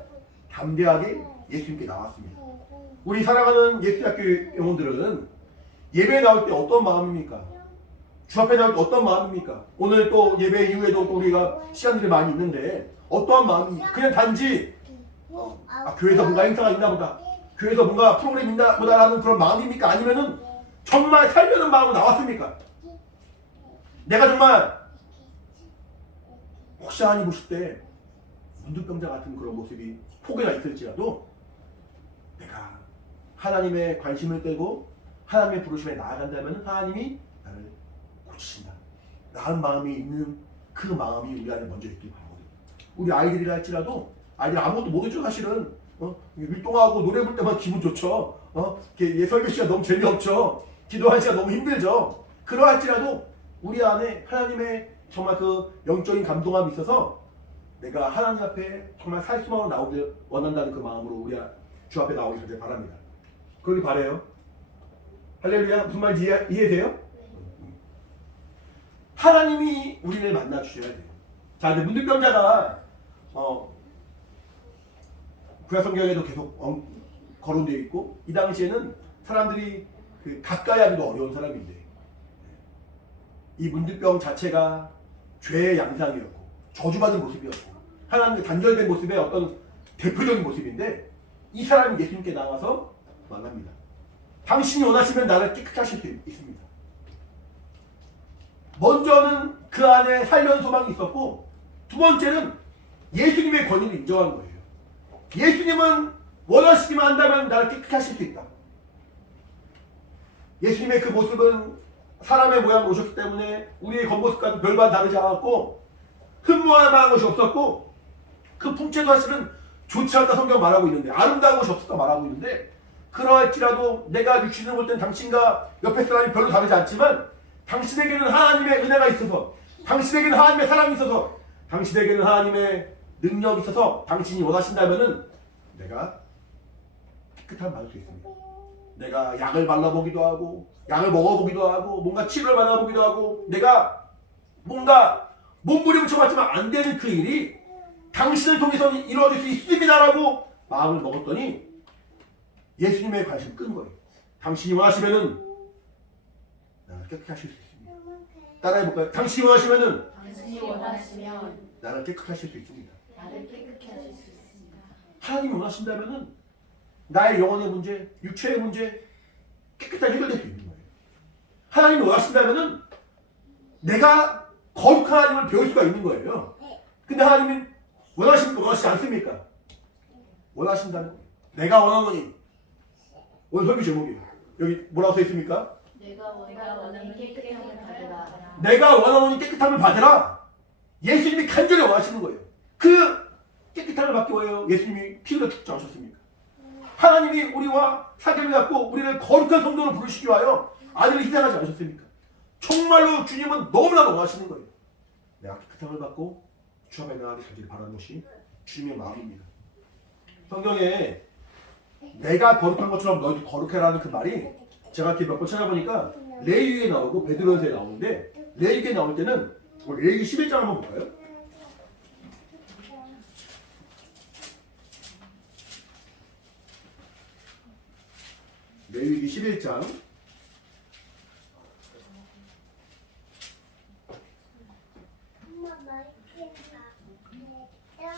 담대하게 예수님께 나왔습니다. 우리 사랑하는 예수학교 영혼들은 예배에 나올 때 어떤 마음입니까? 주 앞에 나올 때 어떤 마음입니까? 오늘 또 예배 이후에도 또 우리가 시간들이 많이 있는데 어떠한 마음입니까? 그냥 단지 교회에서 뭔가 행사가 있나 보다. 교회에서 뭔가 프로그램이 있나 보다라는 그런 마음입니까? 아니면은 정말 살려는 마음으로 나왔습니까? 내가 정말 혹시 하나님 보실 때 문득병자 같은 그런 모습이 포개가 있을지라도 내가 하나님의 관심을 떼고 하나님의 부르심에 나아간다면 하나님이 나를 고치신다 라는 마음이 있는 그 마음이 우리 안에 먼저 있길 바라거든요. 우리 아이들이라 할지라도 아이들 아무것도 모르죠. 사실은 율동하고 노래 부를 때만 기분 좋죠. 설교 시간 너무 재미없죠. 기도하는 시간 너무 힘들죠. 그러할지라도 우리 안에 하나님의 정말 그 영적인 감동함이 있어서 내가 하나님 앞에 정말 살 수만으로 나오길 원한다는 그 마음으로 우리 주 앞에 나오길 바랍니다. 그러길 바래요. 할렐루야. 무슨 말인지 이해돼요? 하나님이 우리를 만나 주셔야 돼요. 자, 근데 문득병자가 구약 성경에도 계속 거론되어 있고 이 당시에는 사람들이 가까이 하기도 어려운 사람인데 이 문득병 자체가 죄의 양상이었고 저주받은 모습이었고 하나님과 단절된 모습의 어떤 대표적인 모습인데 이 사람이 예수님께 나와서 말합니다. 당신이 원하시면 나를 깨끗게 하실 수 있습니다. 먼저는 그 안에 살려는 소망이 있었고 두 번째는 예수님의 권위를 인정한 거예요. 예수님은 원하시기만 한다면 나를 깨끗게 하실 수 있다. 예수님의 그 모습은 사람의 모양으로 오셨기 때문에 우리의 겉모습과는 별반 다르지 않았고 흠모할 만한 것이 없었고 그 풍채도 사실은 좋지 않다 성경 말하고 있는데 아름다운 것이 없었다 말하고 있는데 그러할지라도 내가 육신을 볼 땐 당신과 옆에 사람이 별로 다르지 않지만 당신에게는 하나님의 은혜가 있어서 당신에게는 하나님의 사랑이 있어서 당신에게는 하나님의 능력이 있어서 당신이 원하신다면은 내가 깨끗함 받을 수 있습니다. 내가 약을 발라보기도 하고 약을 먹어보기도 하고 뭔가 치료를 받아보기도 하고 내가 뭔가 몸부림쳐봤지만 안 되는 그 일이 당신을 통해서 이루어질 수 있습니다라고 마음을 먹었더니 예수님의 관심을 끈 거예요. 당신이 원하시면은 나를 깨끗게 하실 수 있습니다. 따라해볼까요? 당신이 원하시면은 당신이 원하시면 나를 깨끗게 하실 수 있습니다. 나를 깨끗게 하실 수 있습니다. 하나님이 원하신다면은 나의 영혼의 문제, 육체의 문제 깨끗하게 해결될 수 있는 거예요. 하나님이 원하신다면은 내가 거룩한 하나님을 배울 수가 있는 거예요. 근데 하나님이 원하십니까? 원하시지 않습니까? 원하신다면 내가 원하노니 오늘 설교 제목이에요. 여기 뭐라고 써 있습니까? 내가 원하는 깨끗함을 받으라. 내가 원하노니 깨끗함을 받으라. 예수님이 간절히 원하시는 거예요. 그 깨끗함을 받기 위하여 예수님이 피 흘려 죽지 않으셨습니까? 하나님이 우리와 사귐을 갖고 우리를 거룩한 성도로 부르시기 위하여 아들을 희생하지 않으셨습니까? 정말로 주님은 너무나 원하시는 거예요. 내가 깨끗함을 받고 주 앞에 나가기 간절히 바라는 것이 주님의 마음입니다. 성경에 내가 거룩한 것처럼 너희도 거룩해라는 그 말이 제가 이렇게 몇 번 찾아보니까 레위기에 나오고 베드로전서에 나오는데 레위기에 나올 때는 레위기 11장 한번 볼까요? 레위기 11장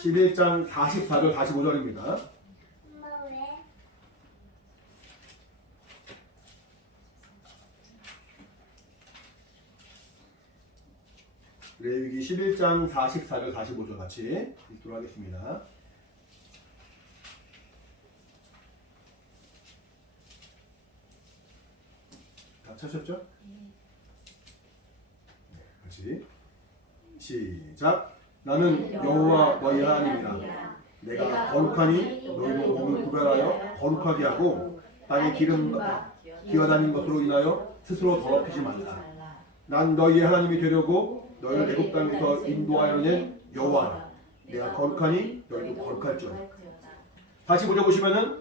11장 44절 45절입니다. 레위기 11장 44절 45절 같이 읽도록 하겠습니다. 다 찾으셨죠? 네, 같이 시작. 나는 여호와 너희 하나님이라. 내가 거룩하니 너희도 몸을 구별하여 거룩하게 하고 땅에 기름과 기어다닌 것으로 인하여 스스로 더럽히지 말라. 난 너희의 하나님이 되려고 너희를 애굽 땅에서 인도하여 낸 여호와라. 내가 거룩하니 너희도 거룩할지어다. 다시 보시면은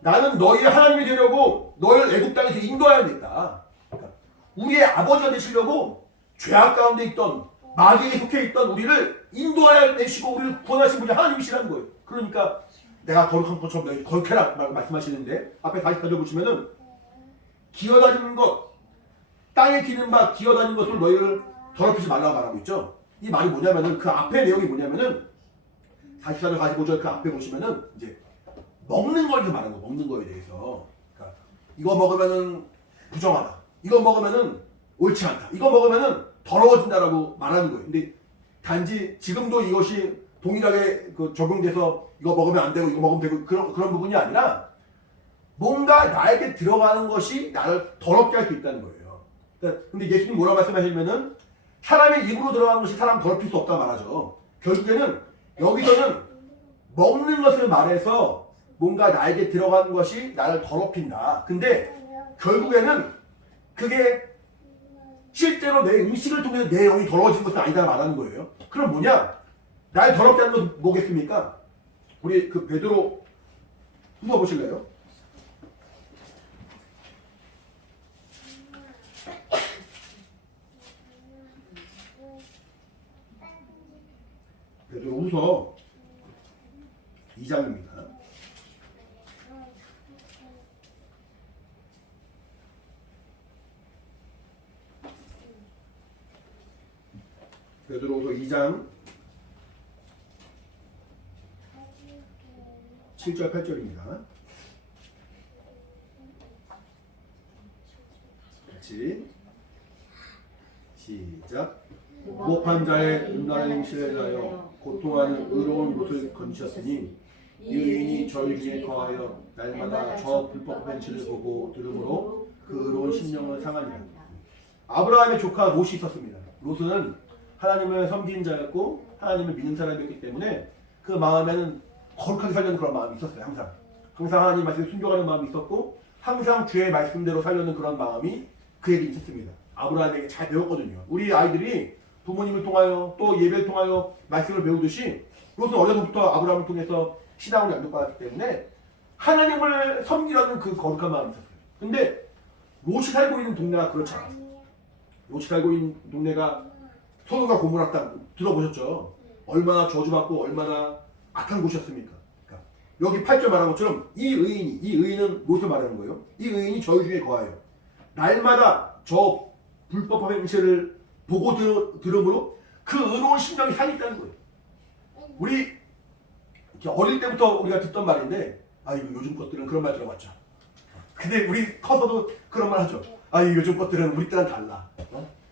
나는 너희의 하나님이 되려고 너희를 애굽 땅에서 인도하여 냈다. 그러니까 우리의 아버지가 되시려고 죄악 가운데 있던 마귀에 속해 있던 우리를 인도하여 내시고 우리를 구원하신 분이 하나님이시라는 거예요. 그러니까 내가 거룩한 것처럼 너희 거룩해라 말씀하시는데 앞에 다시 가져보시면은 기어다니는 것, 땅에 기는 바 기어다니는 것을 너희를 더럽히지 말라고 말하고 있죠. 이 말이 뭐냐면은 그 앞에 내용이 뭐냐면은 44절 45절 그 앞에 보시면은 이제 먹는 거에 대해서 말하는 거, 먹는 거에 대해서. 그러니까 이거 먹으면은 부정하다. 이거 먹으면은 옳지 않다. 이거 먹으면은 더러워진다라고 말하는 거예요. 근데 단지 지금도 이것이 동일하게 그 적용돼서 이거 먹으면 안 되고 이거 먹으면 되고 그런 부분이 아니라 뭔가 나에게 들어가는 것이 나를 더럽게 할 수 있다는 거예요. 그러니까 근데 예수님 뭐라고 말씀하시면은 사람의 입으로 들어가는 것이 사람 더럽힐 수 없다 말하죠. 결국에는 여기서는 먹는 것을 말해서 뭔가 나에게 들어가는 것이 나를 더럽힌다. 근데 결국에는 그게 실제로 내 음식을 통해서 내 영이 더러워지는 것은 아니다 말하는 거예요. 그럼 뭐냐? 날 더럽게 하는 것은 뭐겠습니까? 우리 그 베드로 후서 보실래요? 베드로 후서 2장입니다. 베드로후서 2장 7절 8절입니다. 같이 시작. 무법한 자의 음란한 행실에 대하여 고통하는 의로운 못을 건지셨으니 이 의인이 저희 중에 거하여 날마다 저 불법한 죄를 보고 들으므로 그 의로운 심령을 상하니라. 아브라함의 조카 롯이 있었습니다. 롯은 하나님을 섬기는 자였고 하나님을 믿는 사람이었기 때문에 그 마음에는 거룩하게 살려는 그런 마음이 있었어요. 항상 하나님 말씀에 순종하는 마음이 있었고 항상 주의 말씀대로 살려는 그런 마음이 그에게 있었습니다. 아브라함에게 잘 배웠거든요. 우리 아이들이 부모님을 통하여 또 예배를 통하여 말씀을 배우듯이 롯은 어려서부터 아브라함을 통해서 신앙을 양육받았기 때문에 하나님을 섬기라는 그 거룩한 마음이 있었어요. 근데 롯이 살고 있는 동네가 그렇지 않았어요. 롯이 살고 있는 동네가 소돔과 고모라 땅 들어보셨죠? 얼마나 저주받고 얼마나 악한 곳이었습니까? 그러니까 여기 8절 말한 것처럼 이 의인은 롯을 말하는 거예요. 이 의인이 저희 중에 거하여 날마다 저 불법한 행실을 보고 들음으로 그 의로운 심령이 살이 있다는 거예요. 우리 어릴 때부터 우리가 듣던 말인데 아이고 요즘 것들은 그런 말 들어봤죠. 근데 우리 커서도 그런 말 하죠. 아이고 요즘 것들은 우리 때랑 달라.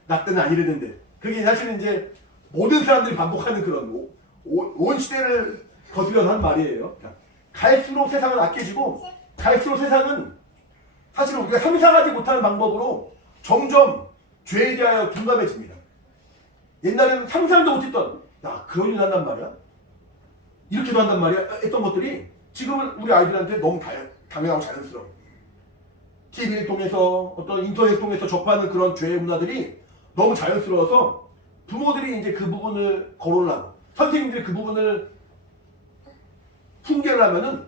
나 때는 아니랬는데 그게 사실은 이제 모든 사람들이 반복하는 그런 온 시대를 거슬려서 한 말이에요. 갈수록 세상은 악해지고 갈수록 세상은 사실은 우리가 상상하지 못하는 방법으로 점점 죄에 대하여 둔감해집니다. 옛날에는 상상도 못했던 야 그런 일 한단 말이야? 이렇게도 한단 말이야? 했던 것들이 지금은 우리 아이들한테 너무 당연하고 자연스러워. TV를 통해서 어떤 인터넷을 통해서 접하는 그런 죄의 문화들이 너무 자연스러워서 부모들이 이제 그 부분을 거론하고 선생님들이 그 부분을 풍계를 하면은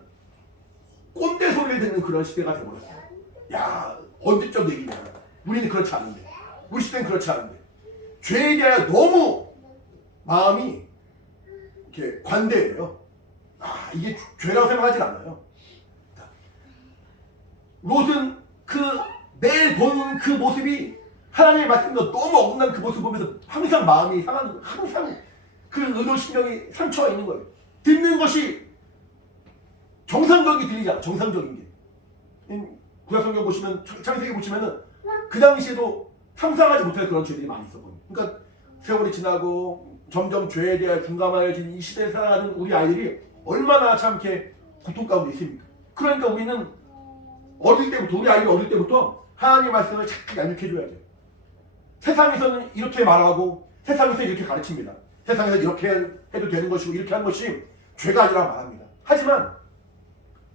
꼰대 소리를 듣는 그런 시대가 되어버렸어요. 야 언제적 얘기냐. 우리는 그렇지 않은데. 우리 시대는 그렇지 않은데. 죄에 대하여 너무 마음이 이렇게 관대해요. 아 이게 죄라고 생각하진 않아요. 롯은 그 매일 보는 그 모습이 하나님의 말씀과 너무 어긋난 그 모습을 보면서 항상 마음이 상하는, 항상 그 의로운 심령이 상처가 있는 거예요. 듣는 것이 정상적이 들리잖아. 정상적인 게. 구약성경 보시면 창세기 보시면은 그 당시에도 상상하지 못할 그런 죄들이 많이 있었거든요. 그러니까 세월이 지나고 점점 죄에 대해 둔감해진 이 시대에 살아가는 우리 아이들이 얼마나 참 이렇게 고통 가운데 있습니까? 그러니까 우리는 어릴 때부터 우리 아이들이 어릴 때부터 하나님의 말씀을 착 양육해줘야 돼요. 세상에서는 이렇게 말하고 세상에서 이렇게 가르칩니다. 세상에서 이렇게 해도 되는 것이고 이렇게 하는 것이 죄가 아니라 말합니다. 하지만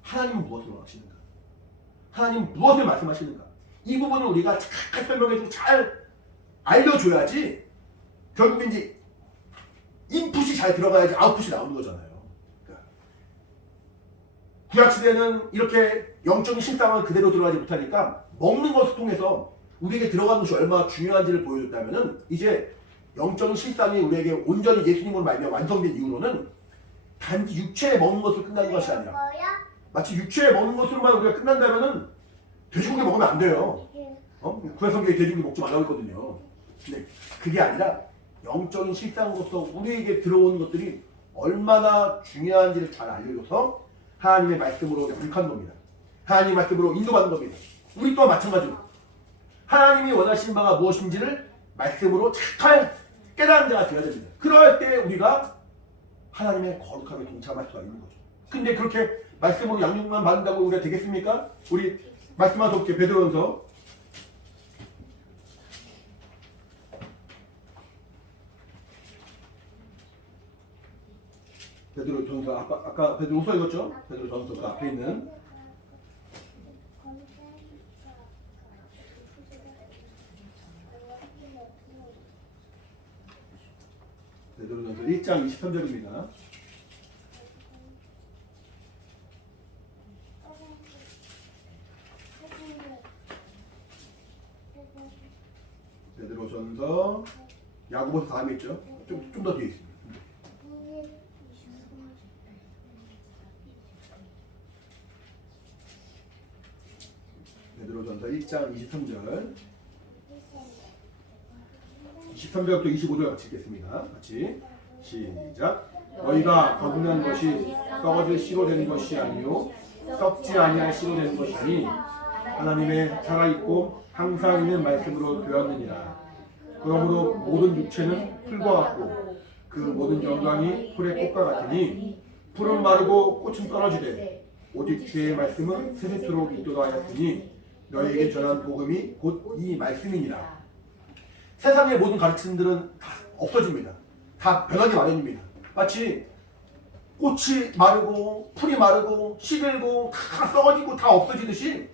하나님은 무엇을 원하시는가? 하나님은 무엇을 말씀하시는가? 이 부분을 우리가 잘 설명해주고 잘 알려줘야지 결국 이제 인풋이 잘 들어가야지 아웃풋이 나오는 거잖아요. 그러니까 구약시대는 이렇게 영적인 신상은 그대로 들어가지 못하니까 먹는 것을 통해서 우리에게 들어가는 것이 얼마나 중요한지를 보여줬다면은 이제 영적인 실상이 우리에게 온전히 예수님으로 말미암아 완성된 이후로는 단지 육체에 먹는 것으로 끝나는 것이 아니라 마치 육체에 먹는 것으로만 우리가 끝난다면은 돼지고기 먹으면 안 돼요. 구약성경에 돼지고기 먹지 말라고 했거든요. 근데 그게 아니라 영적인 실상으로서 우리에게 들어오는 것들이 얼마나 중요한지를 잘 알려줘서 하나님의 말씀으로 양육하는 겁니다. 하나님의 말씀으로 인도받는 겁니다. 우리 또한 마찬가지로 하나님이 원하시는 바가 무엇인지를 말씀으로 잘 깨달은 자가 되어야 됩니다. 그럴 때 우리가 하나님의 거룩함에 동참할 수가 있는 거죠. 근데 그렇게 말씀으로 양육만 받는다고 우리가 되겠습니까? 우리 말씀 하나 더 볼게요. 베드로전서 '베드로전서 아까 베드로서 읽었죠? 베드로전서 그 앞에 있는 베드로전서 1장 23절입니다. 베드로전서 야고보서 다음에 있죠? 좀 더 뒤에 있습니다. 베드로전서 1장 23절 23절부터 25절 같이 읽겠습니다. 같이 시작. 너희가 거듭난 것이 썩어질 씨로 되는 것이 아니요 썩지 아니할 씨로 되는 것이니 하나님의 살아있고 항상 있는 말씀으로 되었느니라. 그러므로 모든 육체는 풀과 같고 그 모든 영광이 풀의 꽃과 같으니 풀은 마르고 꽃은 떨어지되 오직 주의 말씀은 세세토록 있도록 하였으니 너희에게 전한 복음이 곧 이 말씀이니라. 세상의 모든 가르침들은 다 없어집니다. 다 변하기 마련입니다. 마치 꽃이 마르고 풀이 마르고 시들고 다 썩어지고 다 없어지듯이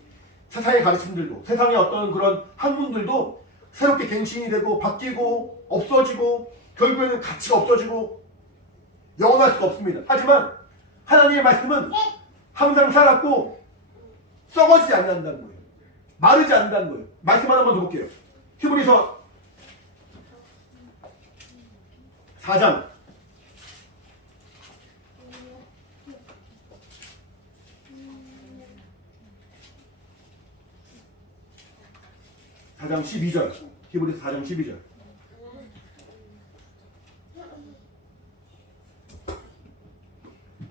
세상의 가르침들도, 세상의 어떤 그런 학문들도 새롭게 갱신이 되고 바뀌고 없어지고 결국에는 가치가 없어지고 영원할 수가 없습니다. 하지만 하나님의 말씀은 항상 살았고 썩어지지 않는다는 거예요. 마르지 않는다는 거예요. 말씀 하나만 더 볼게요. 히브리서 4장 12절. 히브리서 4장 12절.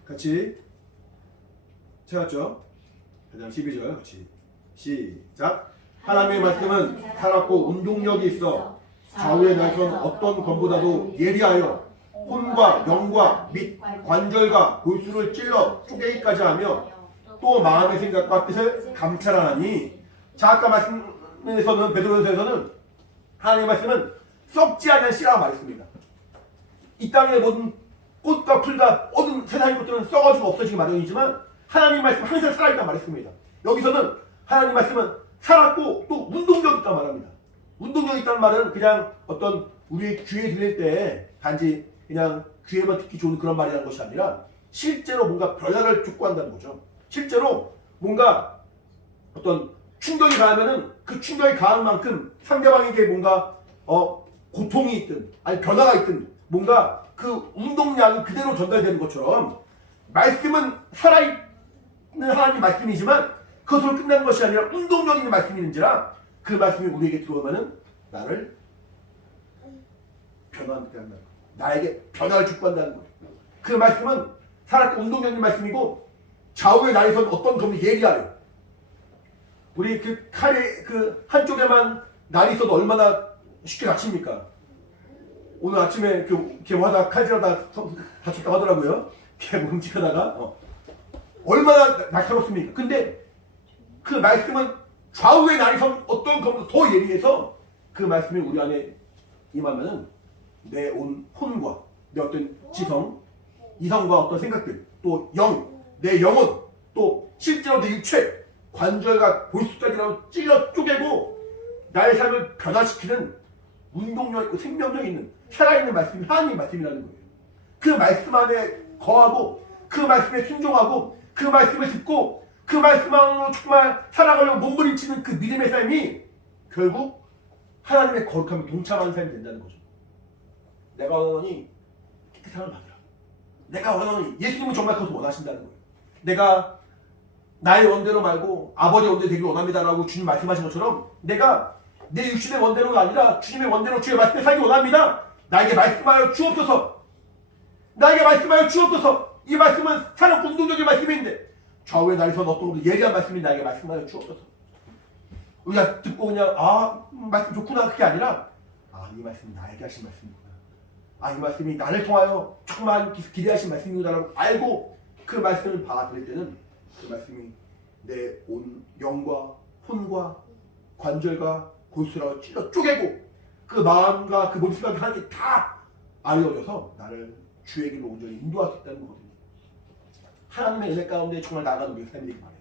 같이 찾았죠? 4장 12절 같이 시작. 하나님의 말씀은 살았고 운동력이 있어 좌우에 나선 어떤 검보다도 예리하여 혼과 영과 및 관절과 골수를 찔러 쪼개기까지 하며 또 마음의 생각과 뜻을 감찰하나니. 자, 아까 말씀에서는 베드로전서에서는 하나님의 말씀은 썩지 않는 씨라고 말했습니다. 이 땅의 모든 꽃과 풀과 모든 세상의 것들은 썩어지고 없어지기 마련이지만 하나님 말씀 항상 살아있다 말했습니다. 여기서는 하나님 말씀은 살았고 또 운동력 있다 말합니다. 운동력 있다는 말은 그냥 어떤 우리의 귀에 들릴 때 단지 그냥 귀에만 듣기 좋은 그런 말이라는 것이 아니라 실제로 뭔가 변화를 촉구한다는 거죠. 실제로 뭔가 어떤 충격이 가하면은 그 충격이 가한 만큼 상대방에게 뭔가 고통이 있든 아니 변화가 있든 뭔가 그 운동량이 그대로 전달되는 것처럼 말씀은 살아있는 하나님 말씀이지만 그것으로 끝나는 것이 아니라 운동력 있는 말씀인지라 그 말씀이 우리에게 들어오면은 나를 변화한다는 거예요. 나에게 변화를 촉구한다는 거예요. 그 말씀은 살아있고 운동력 있는 말씀이고 좌우의 날에선 어떤 검이 예리하여 우리 그 칼에 그 한쪽에만 날이 있어도 얼마나 쉽게 다칩니까? 오늘 아침에 이렇게 하다 칼질하다 다쳤다고 하더라고요. 이렇게 뭉직하다가 얼마나 날카롭습니까? 근데 그 말씀은 좌우의 날이 선 어떤 검보다 더 예리해서 그 말씀이 우리 안에 임하면은 내 온 혼과 내 어떤 지성, 이성과 어떤 생각들, 또 내 영혼, 또 실제로 내 육체, 관절과 골수까지라도 찔러 쪼개고 나의 삶을 변화시키는 운동력 있고 생명력 있는 살아있는 말씀이 하나님의 말씀이라는 거예요. 그 말씀 안에 거하고 그 말씀에 순종하고 그 말씀을 듣고 그 말씀 안으로 정말 살아가려고 몸부림치는 그 믿음의 삶이 결국 하나님의 거룩함에 동참하는 삶이 된다는 거죠. 내가 원하노니 깨끗함을 받으라. 내가 원하노니 예수님은 정말 그것을 원하신다는 거예요. 내가 나의 원대로 말고 아버지의 원대로 되길 원합니다라고 주님 말씀하신 것처럼 내가 내 육신의 원대로가 아니라 주님의 원대로 주의 말씀에 살기 원합니다. 나에게 말씀하여 주옵소서. 나에게 말씀하여 주옵소서. 이 말씀은 살아있고 운동적인 말씀인데 좌우의 날에서 어떤 것도 예리한 말씀이 나에게 말씀하여 주옵소서. 우리가 듣고 그냥 말씀 좋구나 그게 아니라 이 말씀이 나에게 하신 말씀이구나. 이 말씀이 나를 통하여 정말 기대하신 말씀이구나라고 알고 그 말씀을 받아들일 때는 그 말씀이 내 온 영과 혼과 관절과 골수라고 찔러 쪼개고 그 마음과 그 모든 생각이 하나님께 다 알려져서 나를 주의 길로 온전히 인도할 수 있다는 거거든요. 하나님의 은혜 가운데 정말 나아가는 우리 삶이 되길 바라요.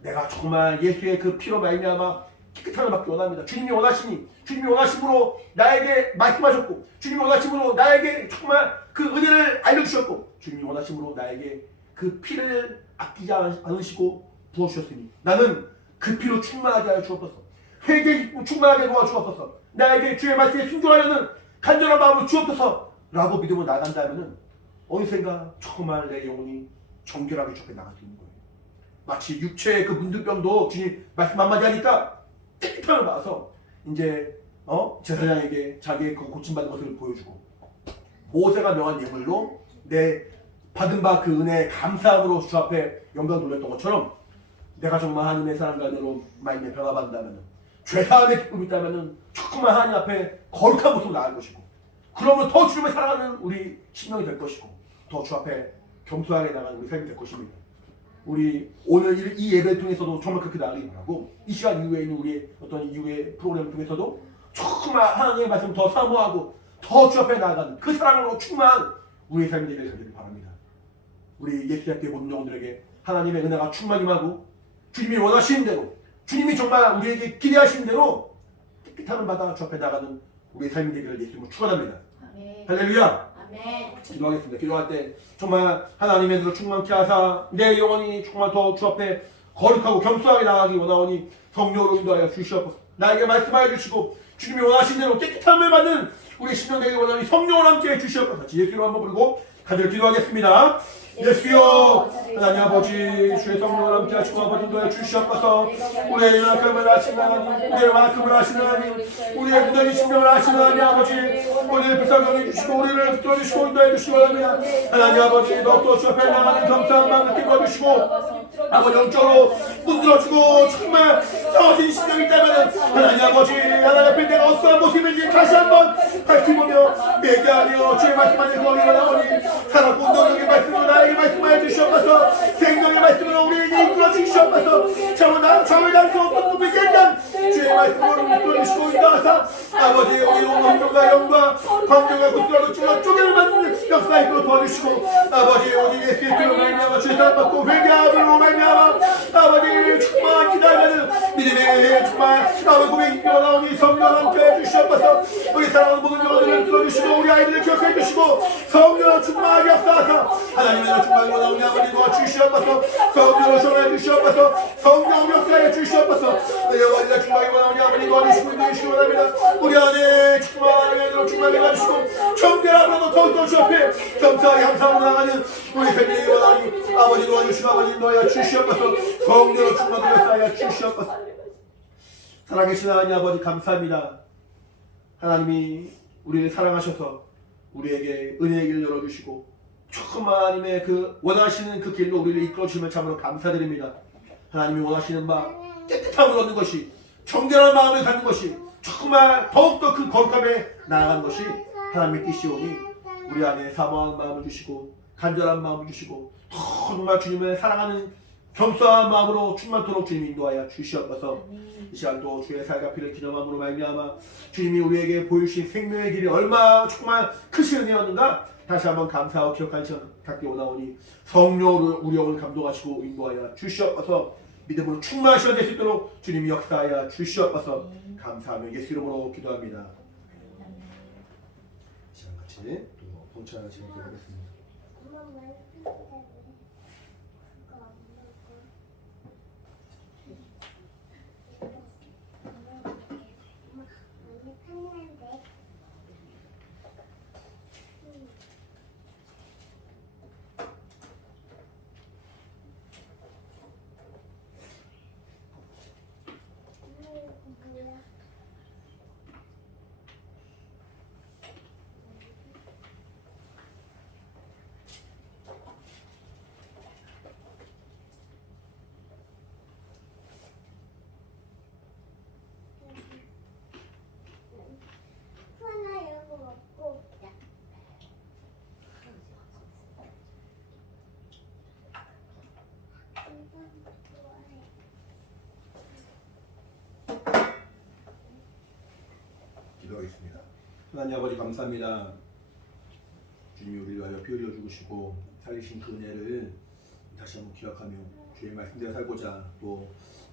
내가 정말 예수의 그 피로 말미암아 깨끗함을 받기 원합니다. 주님이 원하시니 주님이 원하심으로 나에게 말씀하셨고 주님이 원하심으로 나에게 정말 그 은혜를 알려주셨고 주님이 원하심으로 나에게 그 피를 아끼지 않으시고 부어주셨으니 나는 그 피로 충만하게 하여 주옵소서. 회개에 충만하게 도와주옵소서. 나에게 주의 말씀에 순종하려는 간절한 마음으로 주옵소서 라고 믿음으로 나간다면 어느샌가 정말 내 영혼이 정결하게 좁혀 나갈 수 있는 거예요. 마치 육체의 그 문둥병도 주님 말씀 한마디 하니까 깨끗함을 받아서 이제 제사장에게 자기의 그 고침받은 것을 보여주고 모세가 명한 예물로 내 받은 바 그 은혜에 감사함으로 주 앞에 영광 돌렸던 것처럼 내가 정말 하나님의 사랑과 은혜로 마음에 변화받는다면 죄사함의 기쁨이 있다면 정말 하나님 앞에 거룩한 모습으로 나갈 것이고 그러면 더 주님을 사랑하는 우리 신령이 될 것이고 더 주 앞에 겸손하게 나가는 우리 삶이 될 것입니다. 우리 오늘 이 예배를 통해서도 정말 그렇게 나가기 바라고 이 시간 이후에 있는 우리의 어떤 이후의 프로그램을 통해서도 정말 하나님의 말씀을 더 사모하고 더 주 앞에 나아가는 그 사랑으로 충만한 우리의 삶이 되길 가기를 바랍니다. 우리 예수님께 모든 영혼들에게 하나님의 은혜가 충만히 임하고 주님이 원하시는 대로 주님이 정말 우리에게 기대하시는 대로 깨끗함을 받아 주 앞에 나가는 우리의 삶이 되기를 예수님으로 축원합니다. 아멘. 할렐루야. 아멘. 기도하겠습니다. 기도할 때 정말 하나님의 은혜로 충만케 하사 내 영혼이 정말 더 주 앞에 거룩하고 겸손하게 나가기 원하오니 성령으로 인도하여 주시옵소서. 나에게 말씀하여 주시고 주님이 원하시는 대로 깨끗함을 받는 우리 신령 되기 원하니 성령을 함께 해주시옵소서. 같이 예수로 한번 부르고 다들 기도하겠습니다. 예수여 하나님 아버지 주의 성령을 함께 하시고 아버지 인도하여 주시옵소서. 우리의 연약함을 아시는 하나님, 우리의 만큼을 아시는 하나님, 우리의 무던히 신명을 아시는 하나님 아버지, 우리를 불쌍히 해주시고 우리를 붙들어주시고 인도해 주시기 바랍니다. 하나님 아버지 더욱더 주 앞에 나가는 감사한 마음을 띄워주시고 아버지 영적으로 문들어주고 정말 싸워진 심령이 있다면 하나님 아버지 하나님 앞에 내가 어떠한 모습인지 다시 한번 밝히보며 얘기하며 주의 말씀 안에 거리가 나오니 살았고 운동적인 말씀으로 나에게 말씀하여 주시옵소서. 생명의 말씀으로 우리에게 이끌어 주시옵소서. 잠을 달수 없는 꿈이 된다 주의 말씀으로 이끌어주시고 인도하사 아버지 우리 영광과 영과 광경과 고스라도 찔러 쪼개를 받는 역사에 이끌어 도와주시고 아버지 오직 예수의 피로 말미암아 주의 사랑받고 회개함으로 말미암아 아버지 정말 기다리는 믿음의 정말 아버지 고백이 나오니 성령 함께 해주시옵소서. 우리 사랑하는 모든 영혼들을 들어주시고 우리 아이들을 기억해 주시고 성령으로 충만하게 역사하사 하나님의 충만히 원하오니 아버지 도와주시옵소서. 성령으로 전해 주시옵소서. 성령으로 역사해 주시옵소서. 영혼들의 충만히 원하오니 아버지 도와주시고 인도해주시기 원합니다. 우리 안에 충만하게 충만하게 해주시고 정결함으로도 더욱더 주 앞에 감사하게 감사하고 나가는 우리 팬들에게 원하오니 아버지 도와주시고 아버지 인도하여 주시옵소서. 성령으로 충만하게 역사하여 주시옵소서. 살아계신 하나님 아버지 감사합니다. 하나님이 우리를 사랑하셔서 우리에게 은혜의 길을 열어주시고 정말 하나님의 그 원하시는 그 길로 우리를 이끌어주시면 참으로 감사드립니다. 하나님이 원하시는 바 깨끗함을 얻는 것이 정결한 마음을 갖는 것이 정말 더욱더 그 거룩함에 나아가는 것이 하나님의 뜻이오니 우리 안에 사모하는 마음을 주시고 간절한 마음을 주시고 정말 주님을 사랑하는 겸손한 마음으로 충만토록 주님 인도하여 주시옵소서. 이 시간도 주의 살과 피를 기념함으로 말미암아 주님이 우리에게 보여주신 생명의 길이 얼마나 정말 크신 은혜였는가 다시 한번 감사하고 기억하는 시간 갖기 원하오니 성령으로 우리 영을 감동하시고 인도하여 주시옵소서. 믿음으로 충만한 시간 될 수 있도록 주님이 역사하여 주시옵소서. 감사하며 예수 이름으로 기도합니다. 이 시간 같이 또 봉헌하는 시간 되겠습니다. 기도하겠습니다. 하나님 아버지 감사합니다. 주님이 우리를 위하여 피 흘려 죽으시고 살리신 그 은혜를 다시 한번 기억하며 주의 말씀대로 살고자 또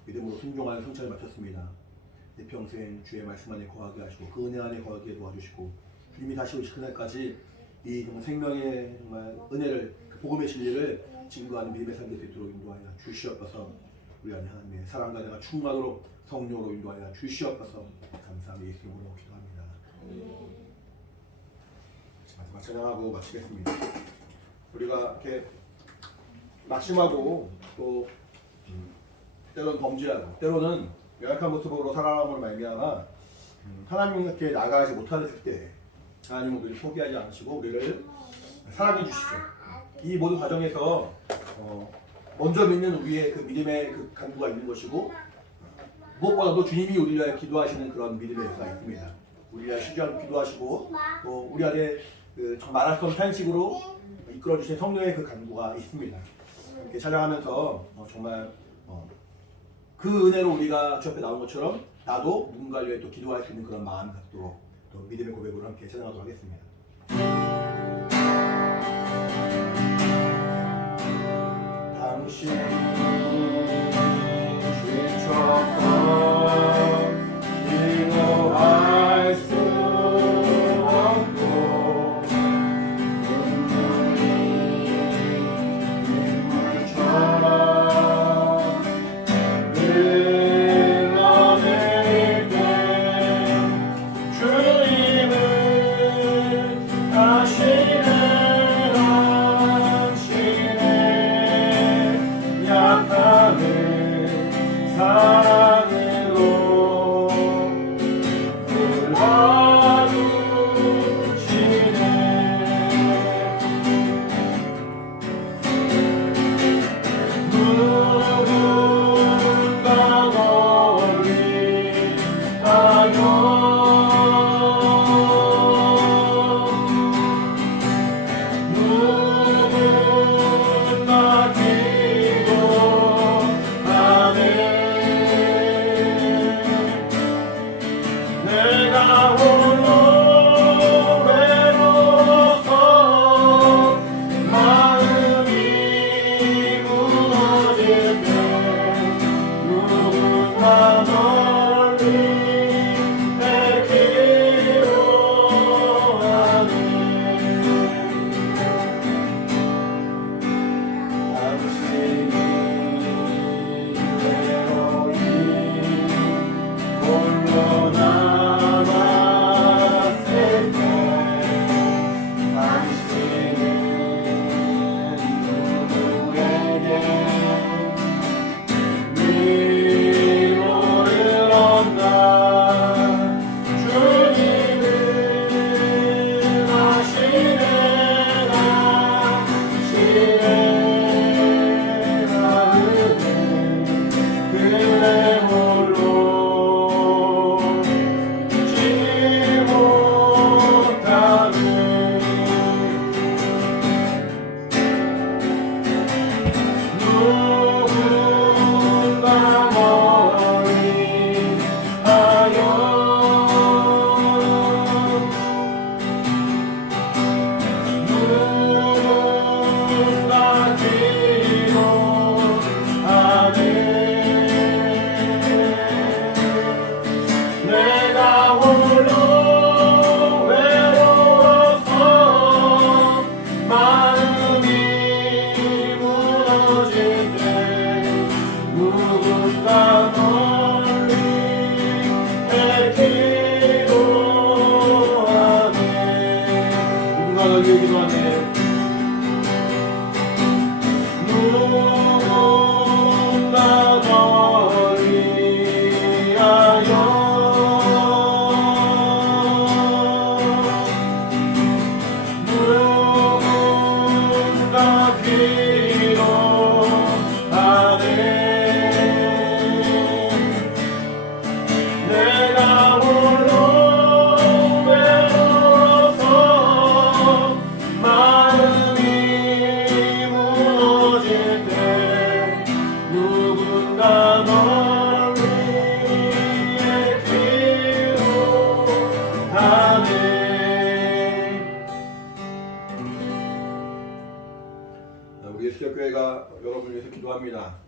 믿음으로 순종하는 성찬을 마쳤습니다. 내 평생 주의 말씀 안에 거하게 하시고 그 은혜 안에 거하게 도와주시고 주님이 다시 오실 그날까지 이 정말 생명의 정말 은혜를 그 복음의 진리를 증거하는 믿음의 삶 될 수 있도록 인도하여 주시옵소서. 우리 안에 하나님의 사랑과 내가 충만하도록 성령으로 인도하여 주시옵소서. 감사하며 예수 이름으로 기도합니다. 마지막 찬양하고 마치겠습니다. 우리가 이렇게 낙심하고 또 때로는 범죄하고 때로는 연약한 모습으로 살아감으로 말미암아 하나님께 나아가지 못하는 때 하나님은 우리를 포기하지 않으시고 우리를 사랑해 주시죠. 이 모든 과정에서 먼저 믿는 우리의 그 믿음의 그 간구가 있는 것이고 무엇보다도 주님이 우리를 위하여 기도하시는 그런 믿음의 역사가 있습니다. 우리를 위하여 시주하는 기도하시고 또 우리 안에 그 말할 수 없는 탄식으로 이끌어주신 성령의 그 간구가 있습니다. 이렇게 찬양하면서 정말 그 은혜로 우리가 주 앞에 나온 것처럼 나도 누군가를 위해 또 기도할 수 있는 그런 마음이 갖도록 또 믿음의 고백으로 함께 찬양하도록 하겠습니다. 당신이 주처럼 기도할 수 없고 눈물처럼 흘러내릴 때 주님은 아시네 약함을 사랑으로 불러주시네 누군가 널 위하여 누군가 기도하네 내가 홀로 외로워서 마음이 무너질 때 누군가 널 위해 기도하네 당신이 외로이 홀로 남았을 때 당신은 누구에게 위로를 얻나 주님은 아시네 그래 홀로 지 못하는 누군가 널 위하여 누군가 기도하네 내가 홀로 외로워서 마음이 무너질 때 누군가 널 위해 기도하네 누군가 널 위해 기도하네 누군가 널 위하여 누군가 기도하네 내가 홀로 외로워서 마음이 무너질 때 누군가 널 위해 기도하네 우리 예수교회가 여러분을 위해서 기도합니다.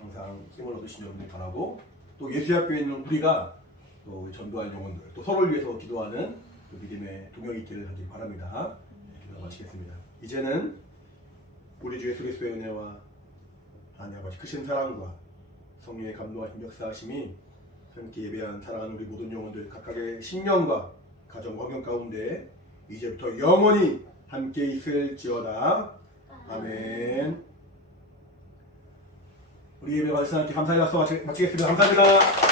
항상 힘을 얻으신 여러분들 바라고 또 예수학교에 있는 우리가 또 전도할 영혼들 또 서로를 위해서 기도하는 그 믿음의 동역이 있기를 하길 바랍니다. 기도 마치겠습니다. 이제는 우리 주 예수 그리스도의 은혜와 하나님 아버지 크신 사랑과 성령의 감동하신 역사하심이 함께 예배한 사랑하는 우리 모든 영혼들 각각의 신령과 가정 환경 가운데 이제부터 영원히 함께 있을지어다. 아멘. 우리 예배 받으신 하나님께 감사의 박수 마치겠습니다. 감사합니다.